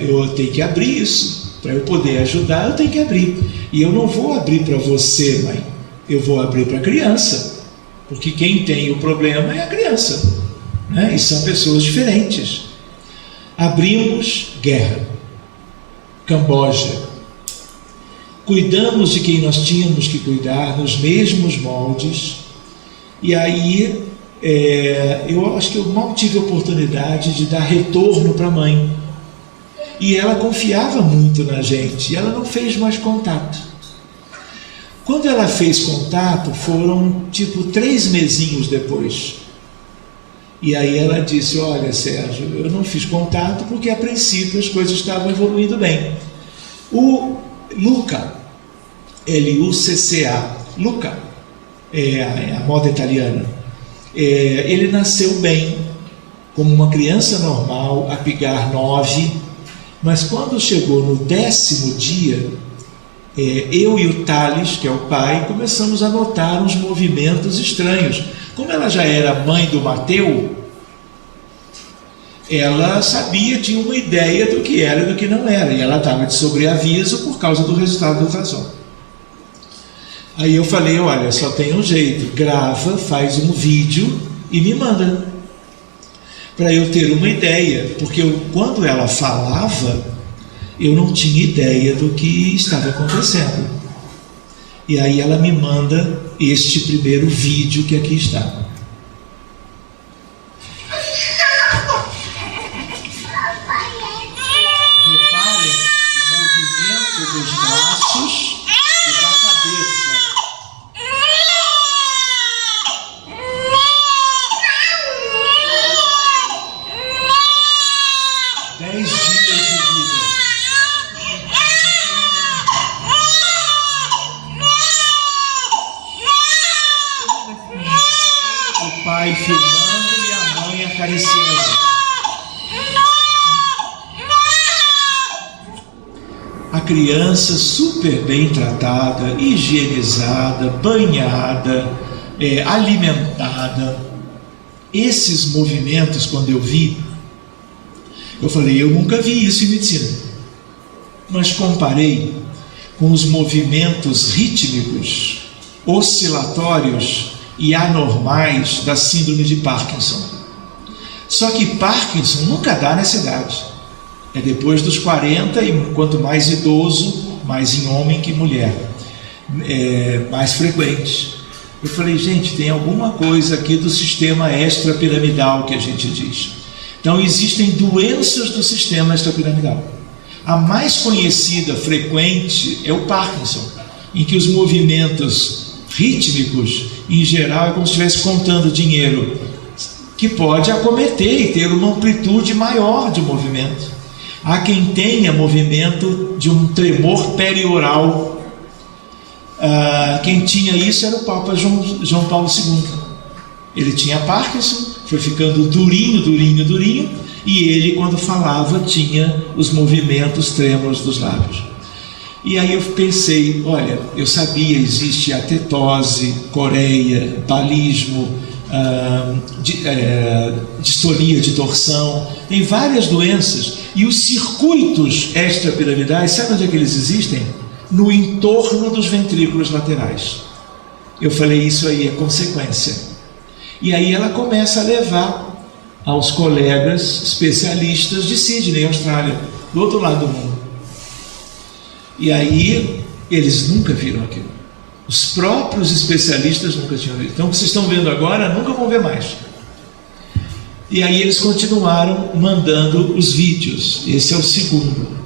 eu tenho que abrir isso. Para eu poder ajudar, eu tenho que abrir. E eu não vou abrir para você, mãe. Eu vou abrir para a criança. Porque quem tem o problema é a criança, né? E são pessoas diferentes. Abrimos guerra, Camboja. Cuidamos de quem nós tínhamos que cuidar, nos mesmos moldes. E aí, eu acho que eu mal tive a oportunidade de dar retorno para a mãe. E ela confiava muito na gente, e ela não fez mais contato. Quando ela fez contato, foram tipo 3 mesinhos depois. E aí ela disse: olha, Sérgio, eu não fiz contato porque a princípio as coisas estavam evoluindo bem. O Luca, L-U-C-C-A, Luca, é a moda italiana, ele nasceu bem, como uma criança normal, Apgar 9, mas quando chegou no 10º dia, eu e o Thales, que é o pai, começamos a notar uns movimentos estranhos. Como ela já era mãe do Mateu, ela sabia, tinha uma ideia do que era e do que não era, e ela estava de sobreaviso por causa do resultado do ultrassom. Aí eu falei: olha, só tem um jeito, grava, faz um vídeo e me manda, para eu ter uma ideia, porque quando ela falava, eu não tinha ideia do que estava acontecendo. E aí ela me manda este primeiro vídeo que aqui está. Reparem o movimento dos braços e da cabeça. 10 dias de vida. O pai filmando e a mãe acariciando. A criança super bem tratada, higienizada, banhada, alimentada. Esses movimentos, quando eu vi, eu falei: eu nunca vi isso em medicina. Mas comparei com os movimentos rítmicos, oscilatórios e anormais da síndrome de Parkinson. Só que Parkinson nunca dá nessa idade. É depois dos 40, e quanto mais idoso, mais em homem que mulher. Mais frequente. Eu falei: gente, tem alguma coisa aqui do sistema extrapiramidal que a gente diz. Então existem doenças do sistema extrapiramidal. A mais conhecida, frequente, é o Parkinson, em que os movimentos rítmicos, em geral, é como se estivesse contando dinheiro, que pode acometer e ter uma amplitude maior de movimento. Há quem tenha movimento de um tremor perioral. Quem tinha isso era o Papa João Paulo II. Ele tinha Parkinson, foi ficando durinho, e ele, quando falava, tinha os movimentos trêmulos dos lábios. E aí eu pensei: olha, eu sabia, existe a tetose, coreia, balismo, distonia de torção, tem várias doenças, e os circuitos extrapiramidais, sabe onde é que eles existem? No entorno dos ventrículos laterais. Eu falei: isso aí é consequência. E aí ela começa a levar aos colegas especialistas de Sydney, Austrália, do outro lado do mundo. E aí eles nunca viram aquilo. Os próprios especialistas nunca tinham visto. Então, o que vocês estão vendo agora, nunca vão ver mais. E aí eles continuaram mandando os vídeos. Esse é o segundo.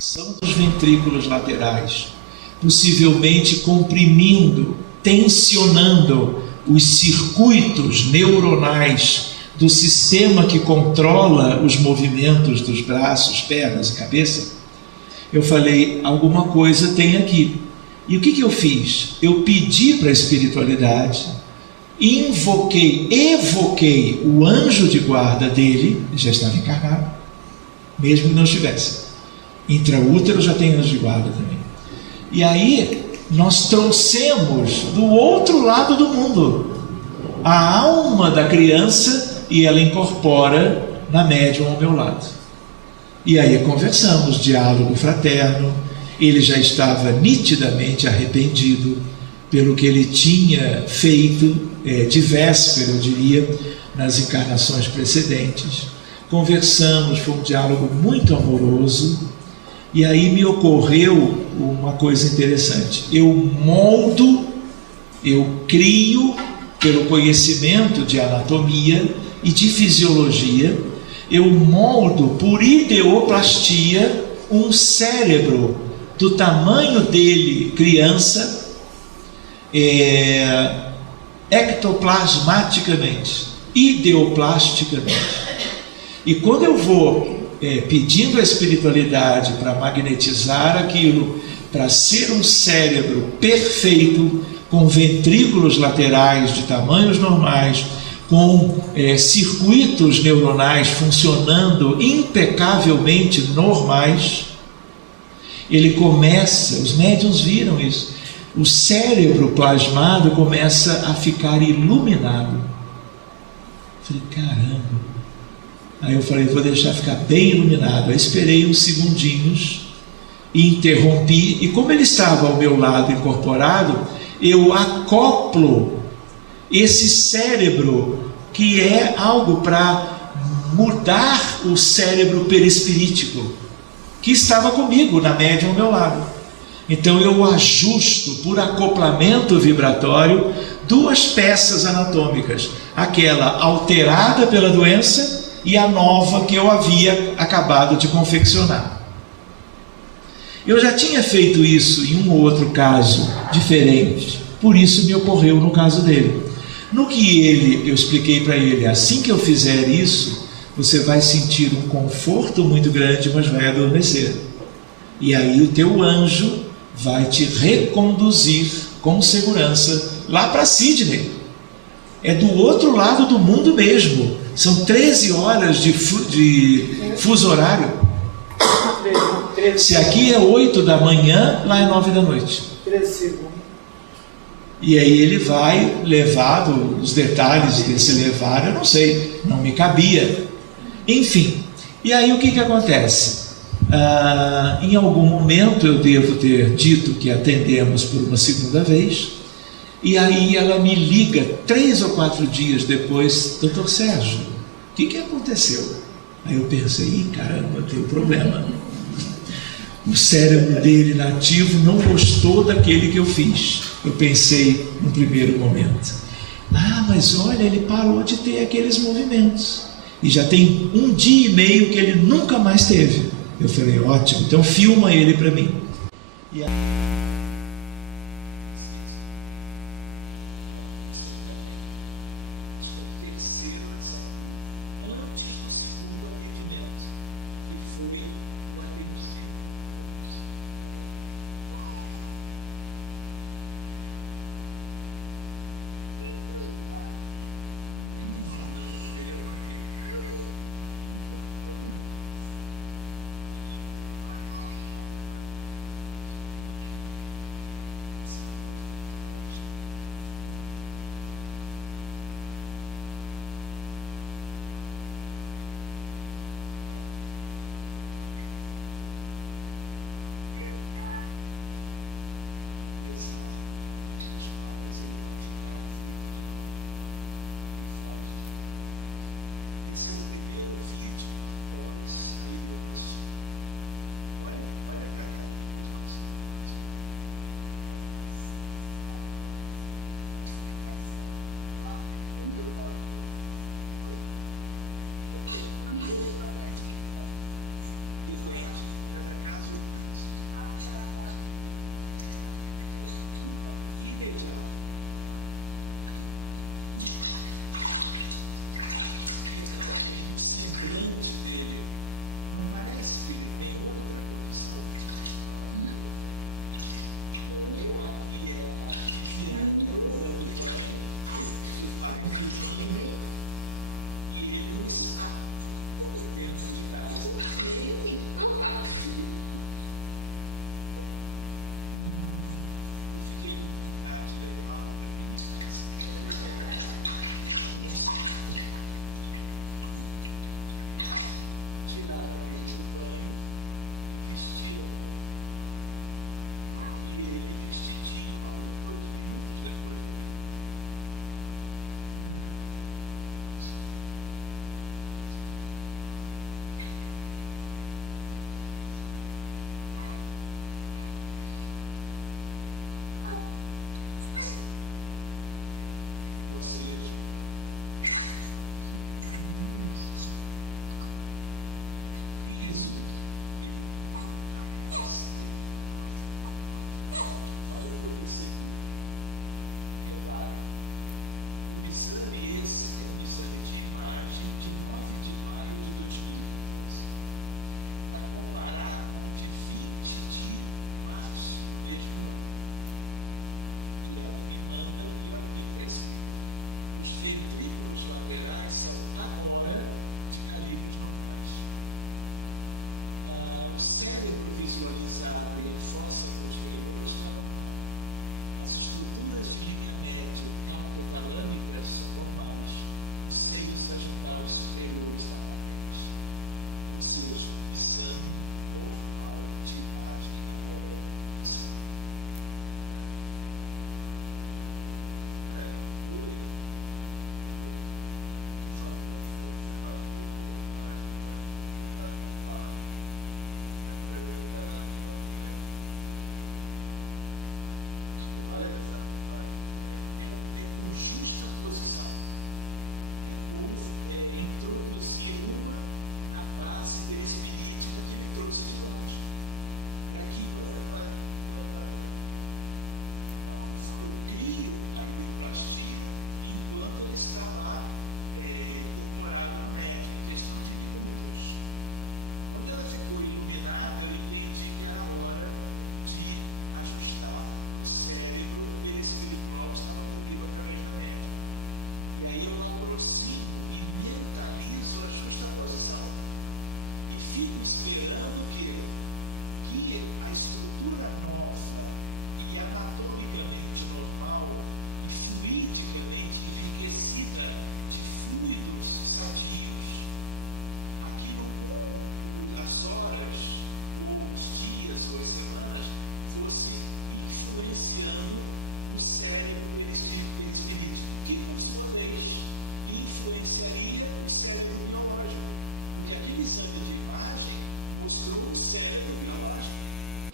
São dos ventrículos laterais, possivelmente comprimindo, tensionando os circuitos neuronais do sistema que controla os movimentos dos braços, pernas e cabeça. Eu falei, alguma coisa tem aqui. E o que eu fiz? Eu pedi para a espiritualidade, evoquei o anjo de guarda dele, já estava encarnado, mesmo que não estivesse. Intraútero já tem anjo de guarda também. E aí nós trouxemos do outro lado do mundo a alma da criança e ela incorpora na médium ao meu lado. E aí conversamos, diálogo fraterno. Ele já estava nitidamente arrependido pelo que ele tinha feito de véspera, eu diria, nas encarnações precedentes. Conversamos, foi um diálogo muito amoroso. E aí me ocorreu uma coisa interessante. Eu crio, pelo conhecimento de anatomia e de fisiologia, eu moldo por ideoplastia um cérebro do tamanho dele, criança, ectoplasmaticamente, ideoplasticamente. E quando eu vou pedindo a espiritualidade para magnetizar aquilo, para ser um cérebro perfeito, com ventrículos laterais de tamanhos normais, com circuitos neuronais funcionando impecavelmente normais, ele começa, os médiuns viram isso, o cérebro plasmado começa a ficar iluminado. Falei, caramba. Aí eu falei, vou deixar ficar bem iluminado. Aí esperei uns segundinhos e interrompi. E como ele estava ao meu lado incorporado, eu acoplo esse cérebro, que é algo para mudar o cérebro perispirítico, que estava comigo na médium ao meu lado. Então eu ajusto por acoplamento vibratório duas peças anatômicas, aquela alterada pela doença e a nova que eu havia acabado de confeccionar. Eu já tinha feito isso em um ou outro caso diferente, por isso me ocorreu no caso dele. No que eu expliquei para ele, assim que eu fizer isso, você vai sentir um conforto muito grande, mas vai adormecer. E aí o teu anjo vai te reconduzir com segurança lá para Sydney. É do outro lado do mundo mesmo. São 13 horas de fuso horário. Se aqui é 8 da manhã, lá é 9 da noite. 13 segundos. E aí ele vai levado, os detalhes desse levar, eu não sei, não me cabia. Enfim, e aí o que acontece? Em algum momento eu devo ter dito que atendemos por uma segunda vez, e aí ela me liga 3 ou 4 dias depois, doutor Sérgio, o que aconteceu? Aí eu pensei, caramba, tem um problema. O cérebro dele nativo não gostou daquele que eu fiz. Eu pensei no primeiro momento: ah, mas olha, ele parou de ter aqueles movimentos. E já tem 1 dia e meio que ele nunca mais teve. Eu falei: ótimo, então filma ele para mim. E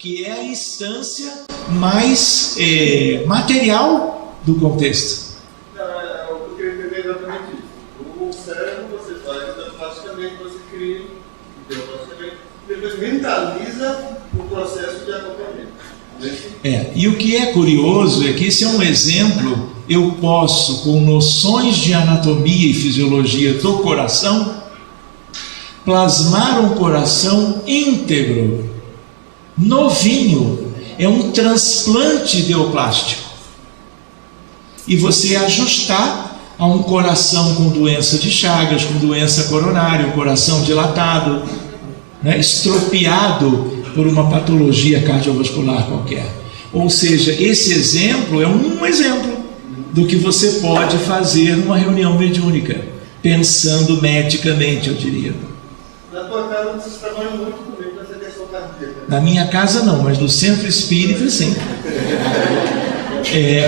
que é a instância mais material do contexto. Não, eu queria entender exatamente isso. O cérebro você faz plasticamente, você cria, plasticamente, depois mentaliza o processo de acompanhamento. E o que é curioso é que esse é um exemplo. Eu posso, com noções de anatomia e fisiologia do coração, plasmar um coração íntegro, novinho, é um transplante ideoplástico, e você ajustar a um coração com doença de Chagas, com doença coronária, um coração dilatado, né, estropiado por uma patologia cardiovascular qualquer. Ou seja, esse exemplo é um exemplo do que você pode fazer numa reunião mediúnica, pensando medicamente, eu diria. Na tua casa vocês trabalham muito também com essa questão cardíaca. Na minha casa não, mas no centro espírita sim.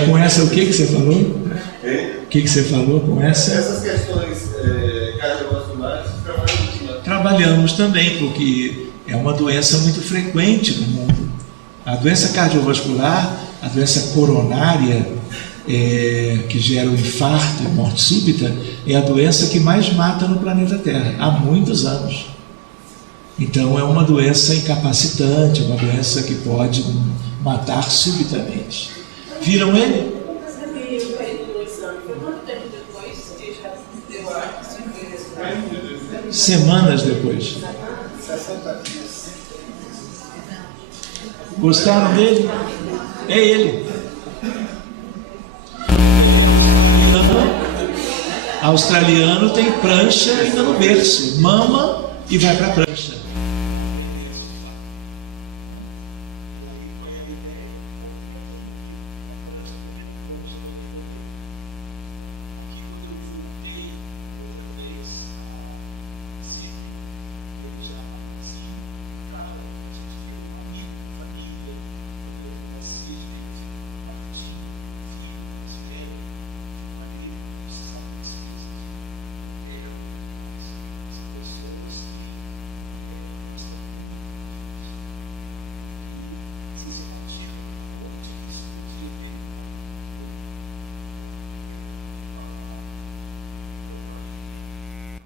Com essa, o que você falou? O que você falou com essa? Essas questões cardiovasculares, vocês trabalham muito, né? Trabalhamos também, porque é uma doença muito frequente no mundo. A doença cardiovascular, a doença coronária, que gera o infarto e morte súbita, é a doença que mais mata no planeta Terra, há muitos anos. Então é uma doença incapacitante, uma doença que pode matar subitamente. Viram ele? Semanas depois. Gostaram dele? É ele. Australiano tem prancha ainda no berço, mama e vai para a prancha.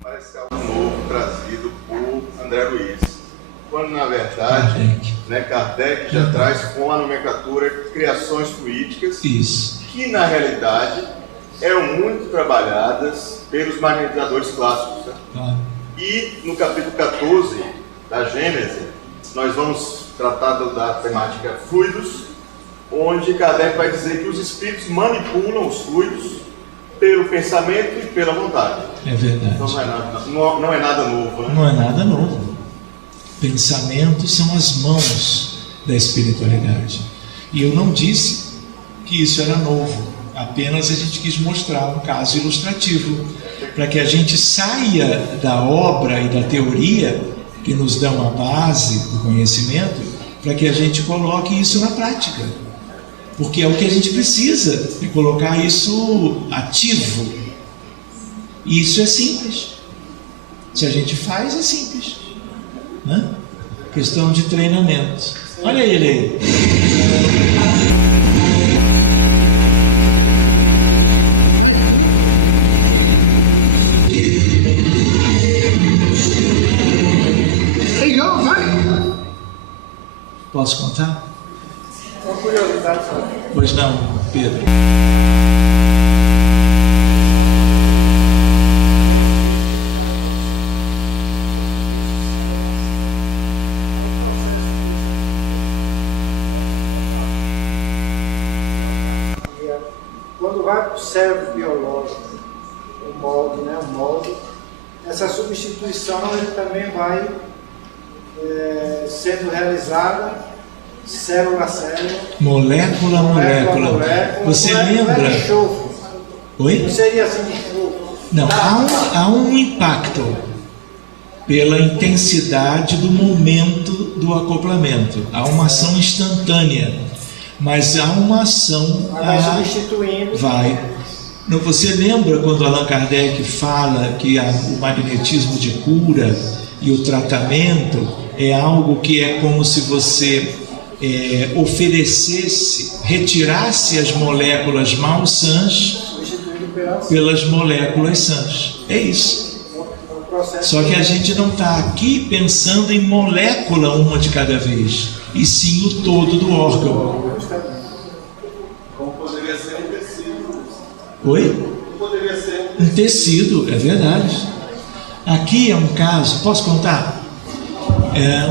Parece algo novo trazido por André Luiz, quando na verdade Kardec já traz com a nomenclatura criações fluídicas, que na realidade eram muito trabalhadas pelos magnetizadores clássicos. E no capítulo 14 da Gênese, nós vamos tratar da temática fluidos, onde Kardec vai dizer que os espíritos manipulam os fluidos pelo pensamento e pela vontade. É verdade. Então não é nada novo, né? Não é nada novo. Pensamentos são as mãos da espiritualidade. E eu não disse que isso era novo. Apenas a gente quis mostrar um caso ilustrativo, para que a gente saia da obra e da teoria que nos dão a base do conhecimento, para que a gente coloque isso na prática. Porque é o que a gente precisa, de colocar isso ativo. E isso é simples. Se a gente faz, é simples, né? Questão de treinamento. Olha ele aí. Posso contar? Uma curiosidade só. Pois não, Pedro. Quando vai para o cérebro biológico, o molde, essa substituição ele também vai sendo realizada célula a célula, molécula a molécula. Você lembra? Oi? Não seria assim de enxofre? Não, há um impacto pela intensidade do momento do acoplamento. Há uma ação instantânea, mas há uma ação. Vai substituindo. Vai. Não, você lembra quando Allan Kardec fala que o magnetismo de cura e o tratamento é algo que é como se você oferecesse, retirasse as moléculas malsãs pelas moléculas sãs. É isso. Só que a gente não está aqui pensando em molécula uma de cada vez, e sim o todo do órgão. Como poderia ser um tecido. Oi? Poderia ser um tecido, é verdade. Aqui é um caso, posso contar?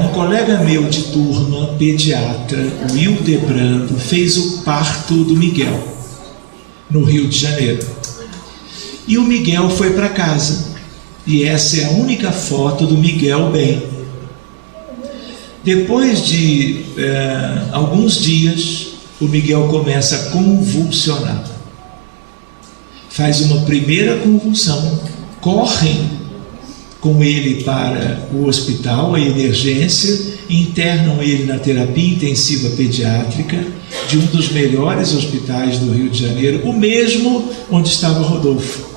Um colega meu de turma, pediatra, o Hildebrando, fez o parto do Miguel, no Rio de Janeiro. E o Miguel foi para casa. E essa é a única foto do Miguel bem. Depois de alguns dias, o Miguel começa a convulsionar. Faz uma primeira convulsão, correm com ele para o hospital, a emergência, internam ele na terapia intensiva pediátrica de um dos melhores hospitais do Rio de Janeiro, o mesmo onde estava Rodolfo.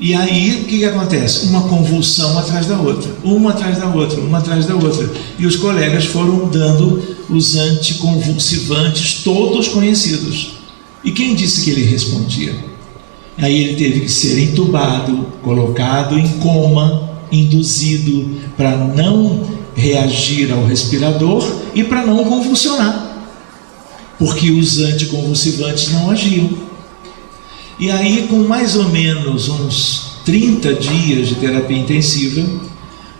E aí, o que acontece? Uma convulsão atrás da outra, uma atrás da outra, uma atrás da outra. E os colegas foram dando os anticonvulsivantes, todos conhecidos. E quem disse que ele respondia? Aí ele teve que ser entubado, colocado em coma, induzido para não reagir ao respirador e para não convulsionar, porque os anticonvulsivantes não agiam. E aí, com mais ou menos uns 30 dias de terapia intensiva,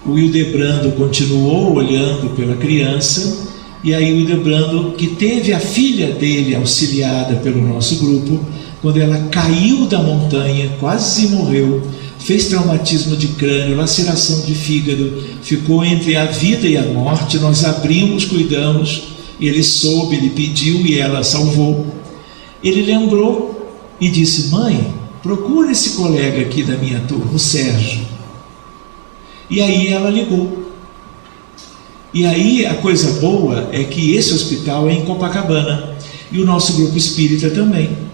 o Hildebrando continuou olhando pela criança, e aí o Hildebrando, que teve a filha dele auxiliada pelo nosso grupo, quando ela caiu da montanha, quase morreu, fez traumatismo de crânio, laceração de fígado, ficou entre a vida e a morte, nós abrimos, cuidamos, ele soube, ele pediu e ela salvou. Ele lembrou e disse: mãe, procura esse colega aqui da minha turma, o Sérgio. E aí ela ligou. E aí a coisa boa é que esse hospital é em Copacabana, e o nosso grupo espírita também.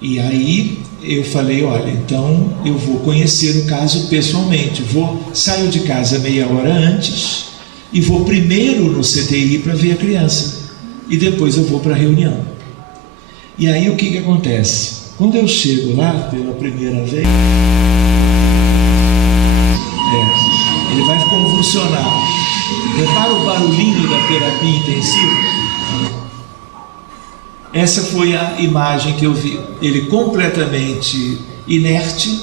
E aí eu falei: olha, então eu vou conhecer o caso pessoalmente, saio de casa meia hora antes e vou primeiro no CTI para ver a criança, e depois eu vou para a reunião. E aí o que acontece? Quando eu chego lá pela primeira vez, ele vai convulsionar. Repara o barulhinho da terapia intensiva. Essa foi a imagem que eu vi. Ele completamente inerte,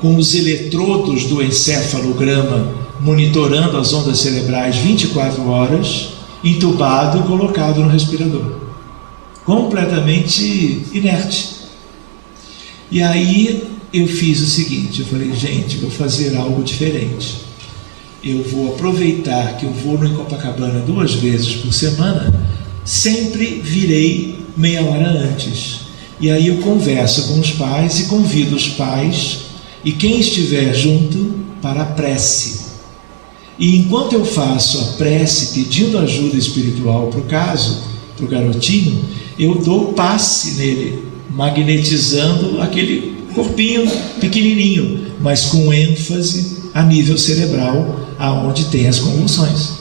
com os eletrodos do encefalograma monitorando as ondas cerebrais 24 horas, entubado e colocado no respirador. Completamente inerte. E aí eu fiz o seguinte, eu falei: gente, vou fazer algo diferente. Eu vou aproveitar que eu vou no Copacabana 2 vezes por semana, sempre virei meia hora antes. E aí eu converso com os pais e convido os pais e quem estiver junto para a prece. E enquanto eu faço a prece pedindo ajuda espiritual para o caso, para o garotinho, eu dou passe nele, magnetizando aquele corpinho pequenininho, mas com ênfase a nível cerebral, aonde tem as convulsões,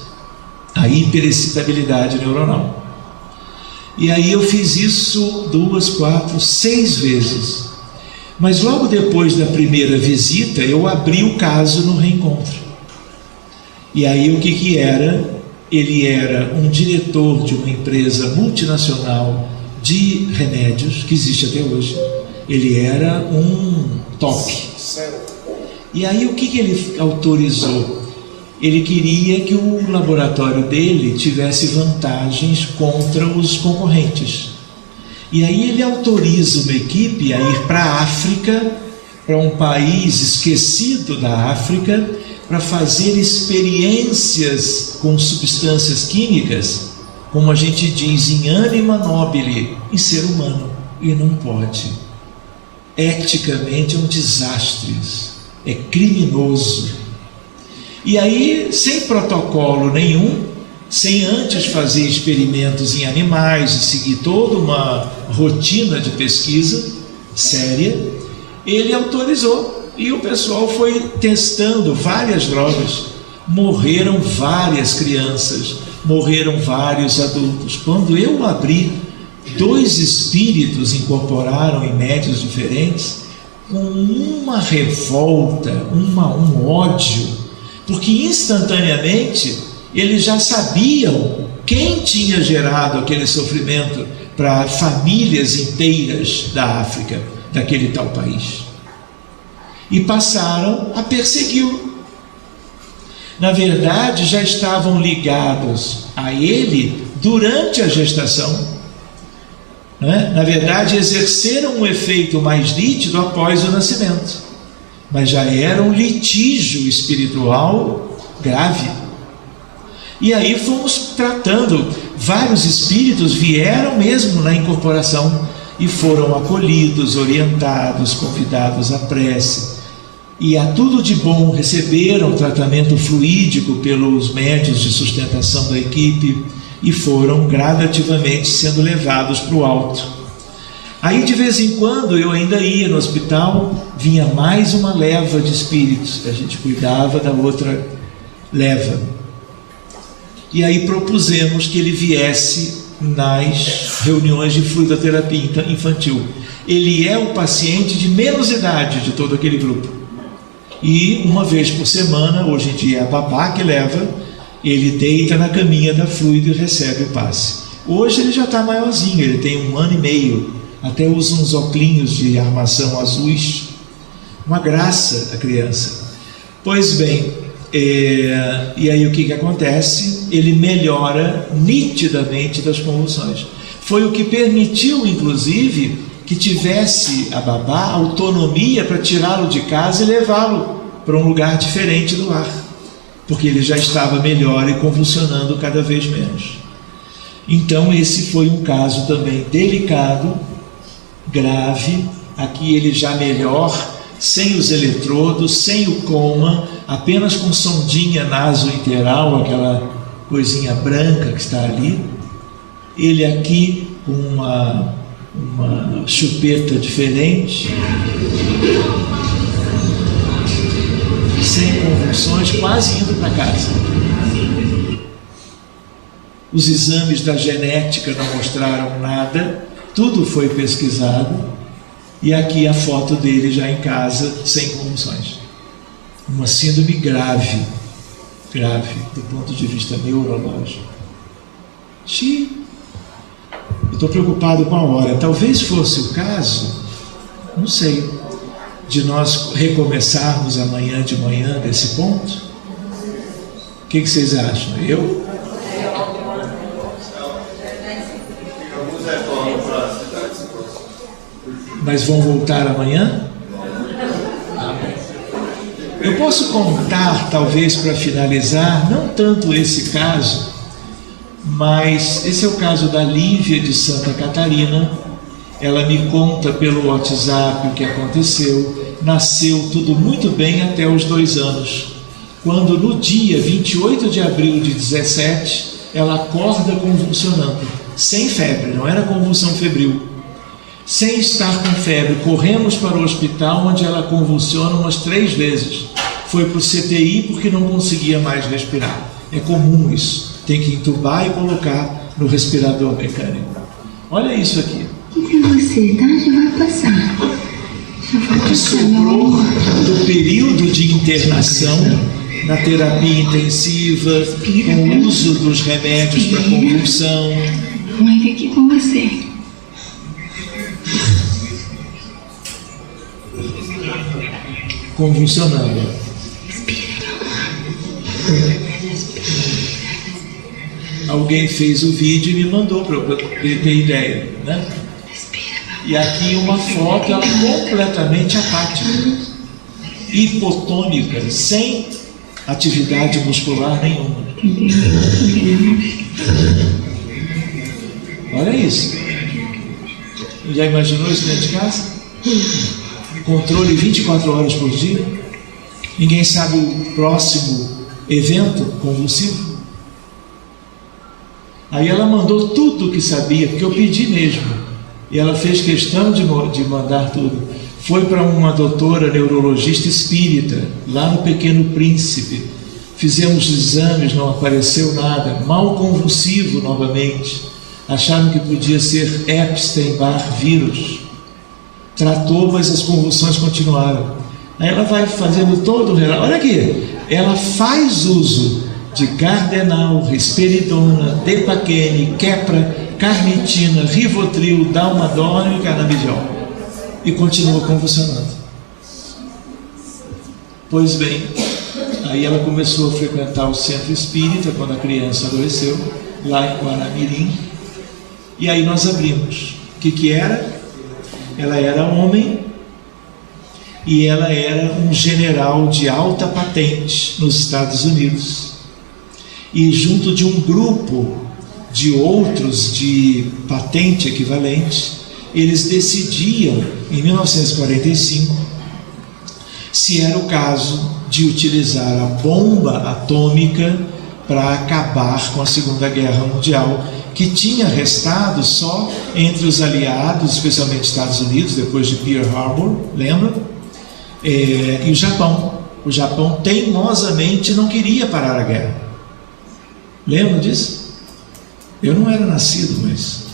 a hiperexcitabilidade neuronal. E aí eu fiz isso 2, 4, 6 vezes. Mas logo depois da primeira visita, eu abri o caso no reencontro. E aí o que era? Ele era um diretor de uma empresa multinacional de remédios, que existe até hoje. Ele era um top. E aí o que ele autorizou? Ele queria que o laboratório dele tivesse vantagens contra os concorrentes. E aí ele autoriza uma equipe a ir para a África, para um país esquecido da África, para fazer experiências com substâncias químicas, como a gente diz, em anima nobile, em ser humano. E não pode. Eticamente é um desastre, é criminoso. E aí, sem protocolo nenhum, sem antes fazer experimentos em animais e seguir toda uma rotina de pesquisa séria, ele autorizou e o pessoal foi testando várias drogas. Morreram várias crianças, morreram vários adultos. Quando eu abri, 2 espíritos incorporaram em médios diferentes, com uma revolta, um ódio, porque instantaneamente eles já sabiam quem tinha gerado aquele sofrimento para famílias inteiras da África, daquele tal país, e passaram a persegui-lo. Na verdade, já estavam ligados a ele durante a gestação. Na verdade, exerceram um efeito mais nítido após o nascimento, mas já era um litígio espiritual grave. E aí fomos tratando, vários espíritos vieram mesmo na incorporação e foram acolhidos, orientados, convidados à prece, e a tudo de bom receberam tratamento fluídico pelos médiuns de sustentação da equipe e foram gradativamente sendo levados para o alto. Aí de vez em quando eu ainda ia no hospital, vinha mais uma leva de espíritos, a gente cuidava da outra leva, e aí propusemos que ele viesse nas reuniões de fluidoterapia infantil. Ele é o paciente de menos idade de todo aquele grupo, e uma vez por semana, hoje em dia é a babá que leva, ele deita na caminha da fluido e recebe o passe. Hoje ele já está maiorzinho, ele tem 1 ano e meio, até usa uns óculos de armação azuis, uma graça a criança. Pois bem, e aí o que acontece? Ele melhora nitidamente das convulsões. Foi o que permitiu, inclusive, que tivesse a babá autonomia para tirá-lo de casa e levá-lo para um lugar diferente do lar, porque ele já estava melhor e convulsionando cada vez menos. Então esse foi um caso também delicado, grave. Aqui ele já melhor, sem os eletrodos, sem o coma, apenas com sondinha nasointeral, aquela coisinha branca que está ali. Ele aqui com uma chupeta diferente, sem convulsões, quase indo para casa. Os exames da genética não mostraram nada, tudo foi pesquisado, e aqui a foto dele já em casa, sem convulsões. Uma síndrome grave do ponto de vista neurológico. Eu estou preocupado com a hora. Talvez fosse o caso, não sei, de nós recomeçarmos amanhã de manhã desse ponto. O que vocês acham? Mas vão voltar amanhã? Eu posso contar, talvez para finalizar, não tanto esse caso, mas esse é o caso da Lívia de Santa Catarina. Ela me conta pelo WhatsApp o que aconteceu. Nasceu tudo muito bem até os 2 anos, quando no dia 28 de abril de 17, ela acorda convulsionando, sem febre, não era convulsão febril, sem estar com febre. Corremos para o hospital, onde ela convulsiona umas 3 vezes. Foi para o CTI porque não conseguia mais respirar. É comum isso, tem que entubar e colocar no respirador mecânico. Olha isso aqui. E você, tá? Já vai passar. O que sobrou do período de internação na terapia intensiva, com o uso dos remédios para convulsão. Mãe, vem aqui com você. Convulsionando. Alguém fez o vídeo e me mandou para eu ter ideia, né? E aqui uma foto, ela completamente apática, hipotônica, sem atividade muscular nenhuma. Olha isso. Já imaginou isso dentro de casa? Controle 24 horas por dia. Ninguém sabe o próximo evento convulsivo. Aí ela mandou tudo o que sabia, porque eu pedi mesmo. E ela fez questão de mandar tudo. Foi para uma doutora neurologista espírita, lá no Pequeno Príncipe, Fizemos exames, não apareceu nada. Mal convulsivo novamente. Acharam que podia ser Epstein-Barr vírus. Tratou, mas as convulsões continuaram. Aí ela vai fazendo todo o relato. Olha aqui, ela faz uso de cardenal, risperidona, depaquene, quepra, carnitina, rivotril, dalmadona e canabidiol. E continua convulsionando. Pois bem, aí ela começou a frequentar o centro espírita quando a criança adoeceu, lá em Guaramirim. E aí nós abrimos. O que era? Ela era homem e ela era um general de alta patente nos Estados Unidos. E junto de um grupo de outros de patente equivalente, eles decidiam, em 1945, se era o caso de utilizar a bomba atômica para acabar com a Segunda Guerra Mundial, que tinha restado só entre os aliados, especialmente Estados Unidos, depois de Pearl Harbor, lembra? E o Japão. O Japão teimosamente não queria parar a guerra. Lembra disso? Eu não era nascido, mas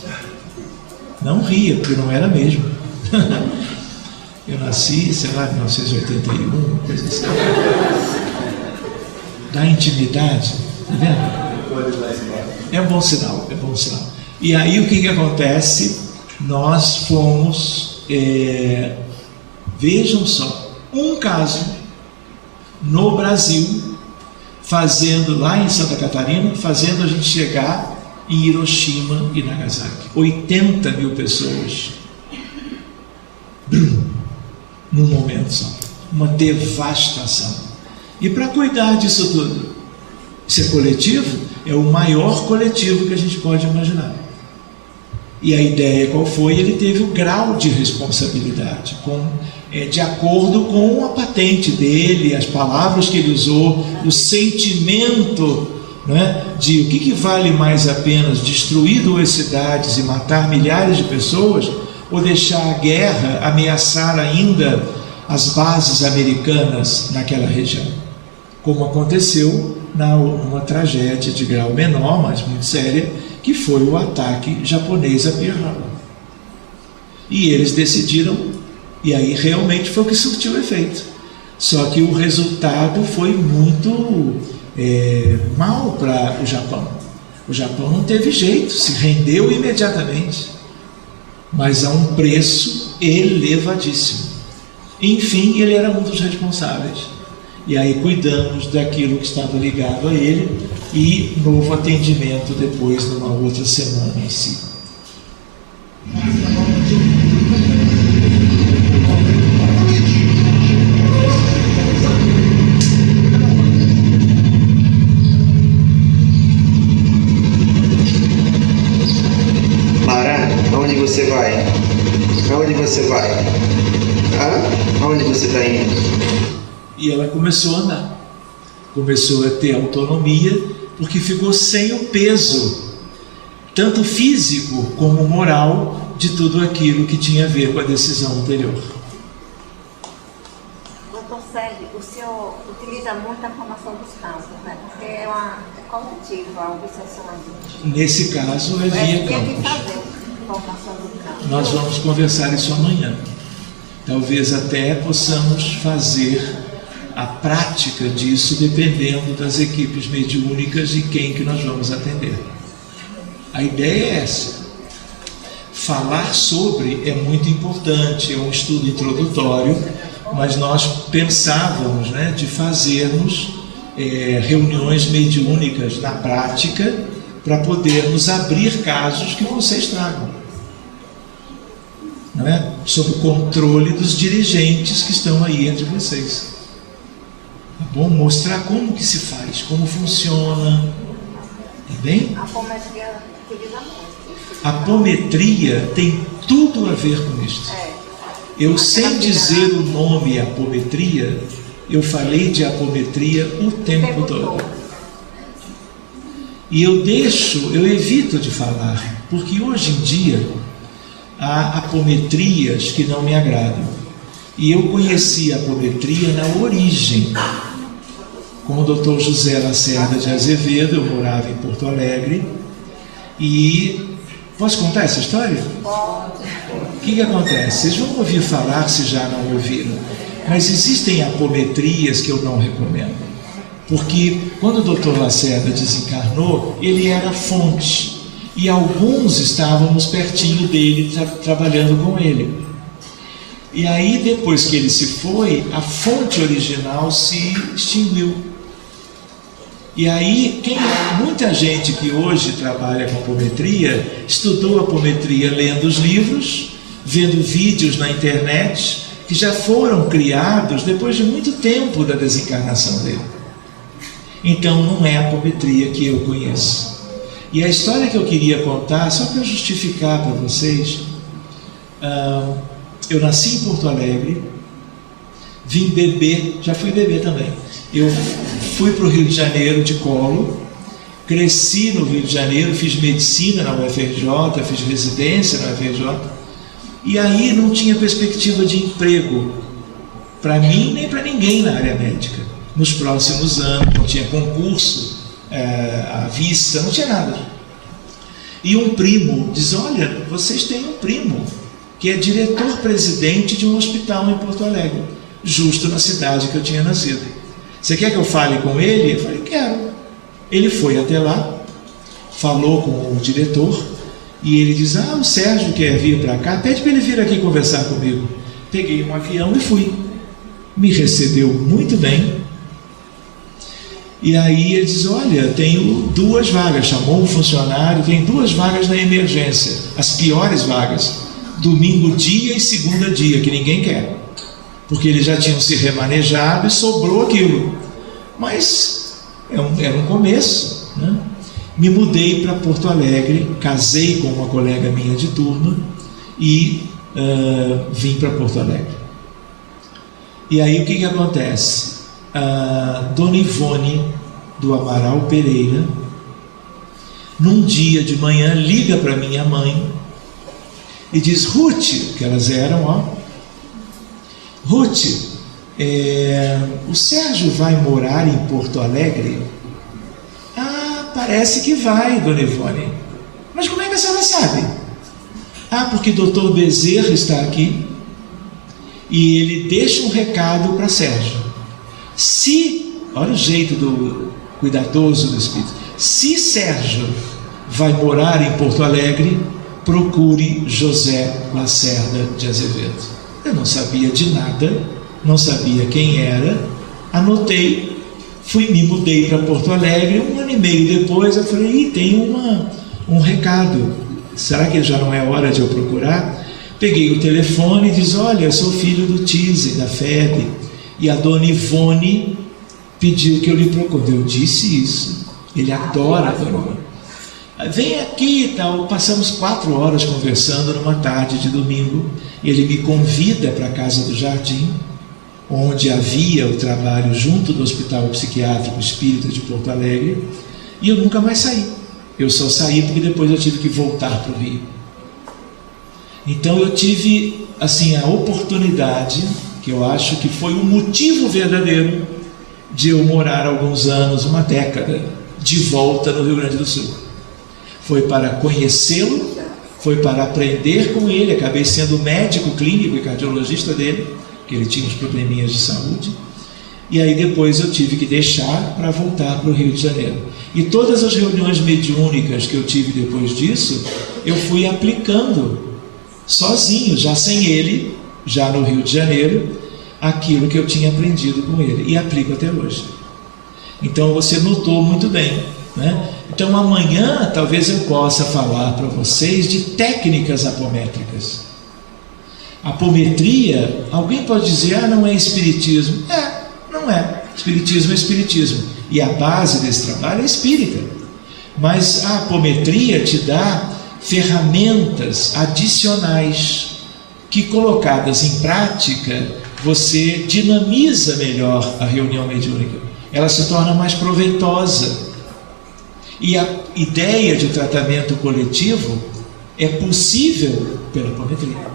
não ria, porque não era mesmo. Eu nasci, sei lá, em 1981, coisa assim. Da intimidade, tá vendo? É um bom sinal, é bom sinal. E aí o que acontece? Nós fomos, vejam só, um caso no Brasil, fazendo lá em Santa Catarina, fazendo a gente chegar em Hiroshima e Nagasaki. 80 mil pessoas num momento só. Uma devastação. E para cuidar disso tudo, isso é coletivo? É o maior coletivo que a gente pode imaginar. E a ideia qual foi? Ele teve o grau de responsabilidade, de acordo com a patente dele, as palavras que ele usou, o sentimento, né, de o que vale mais a pena, destruir 2 cidades e matar milhares de pessoas, ou deixar a guerra ameaçar ainda as bases americanas naquela região, como aconteceu numa tragédia de grau menor, mas muito séria, que foi o ataque japonês a Pearl Harbor. E eles decidiram, e aí realmente foi o que surtiu efeito. Só que o resultado foi muito mal para o Japão. O Japão não teve jeito, se rendeu imediatamente, mas a um preço elevadíssimo. Enfim, ele era um dos responsáveis. E aí cuidamos daquilo que estava ligado a ele e novo atendimento depois, numa outra semana em si. Mara, aonde você vai? Aonde você vai? Aonde você está indo? E ela começou a andar, começou a ter autonomia, porque ficou sem o peso, tanto físico como moral, de tudo aquilo que tinha a ver com a decisão anterior. Doutor Sérgio, o senhor utiliza muito a formação dos campos, né? Porque é coletiva a obsessão. Nesse caso, é via campos. Nós vamos conversar isso amanhã. Talvez até possamos fazer a prática disso dependendo das equipes mediúnicas e quem que nós vamos atender. A ideia é essa. Falar sobre é muito importante, é um estudo introdutório, mas nós pensávamos, de fazermos reuniões mediúnicas na prática para podermos abrir casos que vocês tragam, sob o controle dos dirigentes que estão aí entre vocês. Tá bom? Mostrar como que se faz, como funciona. Tá bem? A apometria tem tudo a ver com isso. Eu, sem dizer o nome apometria, eu falei de apometria o tempo todo. E eu evito de falar, porque hoje em dia há apometrias que não me agradam. E eu conheci a apometria na origem. com o Dr. José Lacerda de Azevedo. Eu morava em Porto Alegre. E posso contar essa história? O que acontece? Vocês vão ouvir falar, se já não ouviram, mas existem apometrias que eu não recomendo, porque quando o Dr. Lacerda desencarnou, ele era a fonte, e alguns estávamos pertinho dele, trabalhando com ele. E aí, depois que ele se foi, a fonte original se extinguiu. E aí, muita gente que hoje trabalha com apometria, estudou apometria lendo os livros, vendo vídeos na internet, que já foram criados depois de muito tempo da desencarnação dele. Então, não é a apometria que eu conheço. E a história que eu queria contar, só para justificar para vocês, eu nasci em Porto Alegre, vim bebê, já fui bebê também. Eu fui para o Rio de Janeiro de colo, cresci no Rio de Janeiro, fiz medicina na UFRJ, fiz residência na UFRJ, e aí não tinha perspectiva de emprego para mim nem para ninguém na área médica. Nos próximos anos, não tinha concurso à vista, não tinha nada. E um primo diz: olha, vocês têm um primo que é diretor-presidente de um hospital em Porto Alegre, justo na cidade que eu tinha nascido. Você quer que eu fale com ele? Eu falei: quero. Ele foi até lá, falou com o diretor, e ele diz: o Sérgio quer vir para cá, pede para ele vir aqui conversar comigo. Peguei um avião e fui. Me recebeu muito bem. E aí ele diz: olha, tenho 2 vagas, chamou um funcionário, tem 2 vagas na emergência, as piores vagas, domingo dia e segunda dia, que ninguém quer, porque eles já tinham se remanejado e sobrou aquilo. Mas era um começo, né? Me mudei para Porto Alegre, casei com uma colega minha de turma e vim para Porto Alegre. E aí o que acontece? Dona Ivone do Amaral Pereira, num dia de manhã, liga para minha mãe e diz: Ruth, que elas eram, Ruth, o Sérgio vai morar em Porto Alegre? Parece que vai, Dona Ivone. Mas como é que a senhora sabe? Porque o doutor Bezerra está aqui e ele deixa um recado para Sérgio. Olha o jeito cuidadoso do Espírito. Se Sérgio vai morar em Porto Alegre, procure José Lacerda de Azevedo. Eu não sabia de nada, não sabia quem era, anotei, me mudei para Porto Alegre. 1 ano e meio depois eu falei: tem um recado, será que já não é hora de eu procurar? Peguei o telefone e disse: olha, eu sou filho do Tise, da FEB, e a Dona Ivone pediu que eu lhe procure. Eu disse isso, ele adora a Dona Ivone. Vem aqui e tal. Passamos 4 horas conversando numa tarde de domingo. Ele me convida para a Casa do Jardim, onde havia o trabalho junto do Hospital Psiquiátrico Espírita de Porto Alegre, e eu nunca mais saí. Eu só saí porque depois eu tive que voltar para o Rio. Então eu tive a oportunidade, que eu acho que foi o motivo verdadeiro de eu morar alguns anos, 1 década, de volta no Rio Grande do Sul. Foi para conhecê-lo, foi para aprender com ele. Acabei sendo médico clínico e cardiologista dele, que ele tinha uns probleminhas de saúde, e aí depois eu tive que deixar para voltar para o Rio de Janeiro. E todas as reuniões mediúnicas que eu tive depois disso, eu fui aplicando sozinho, já sem ele, já no Rio de Janeiro, aquilo que eu tinha aprendido com ele, e aplico até hoje. Então você notou muito bem, né? Então amanhã talvez eu possa falar para vocês de técnicas apométricas. Apometria, alguém pode dizer: não é espiritismo. Não é. Espiritismo é espiritismo, e a base desse trabalho é espírita. Mas a apometria te dá ferramentas adicionais que, colocadas em prática, você dinamiza melhor a reunião mediúnica. Ela se torna mais proveitosa. E a ideia de tratamento coletivo é possível pela apometria.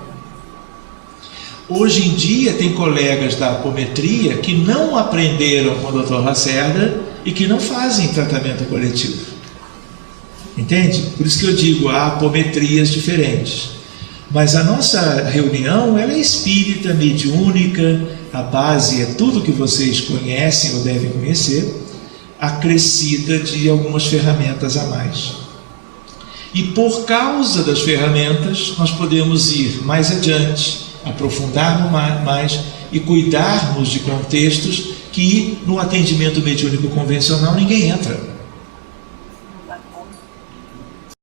Hoje em dia tem colegas da apometria que não aprenderam com o Dr. Lacerda e que não fazem tratamento coletivo. Entende? Por isso que eu digo, há apometrias diferentes. Mas a nossa reunião, ela é espírita, mediúnica, a base é tudo que vocês conhecem ou devem conhecer, acrescida de algumas ferramentas a mais. E por causa das ferramentas, nós podemos ir mais adiante, aprofundarmos mais e cuidarmos de contextos que no atendimento mediúnico convencional ninguém entra.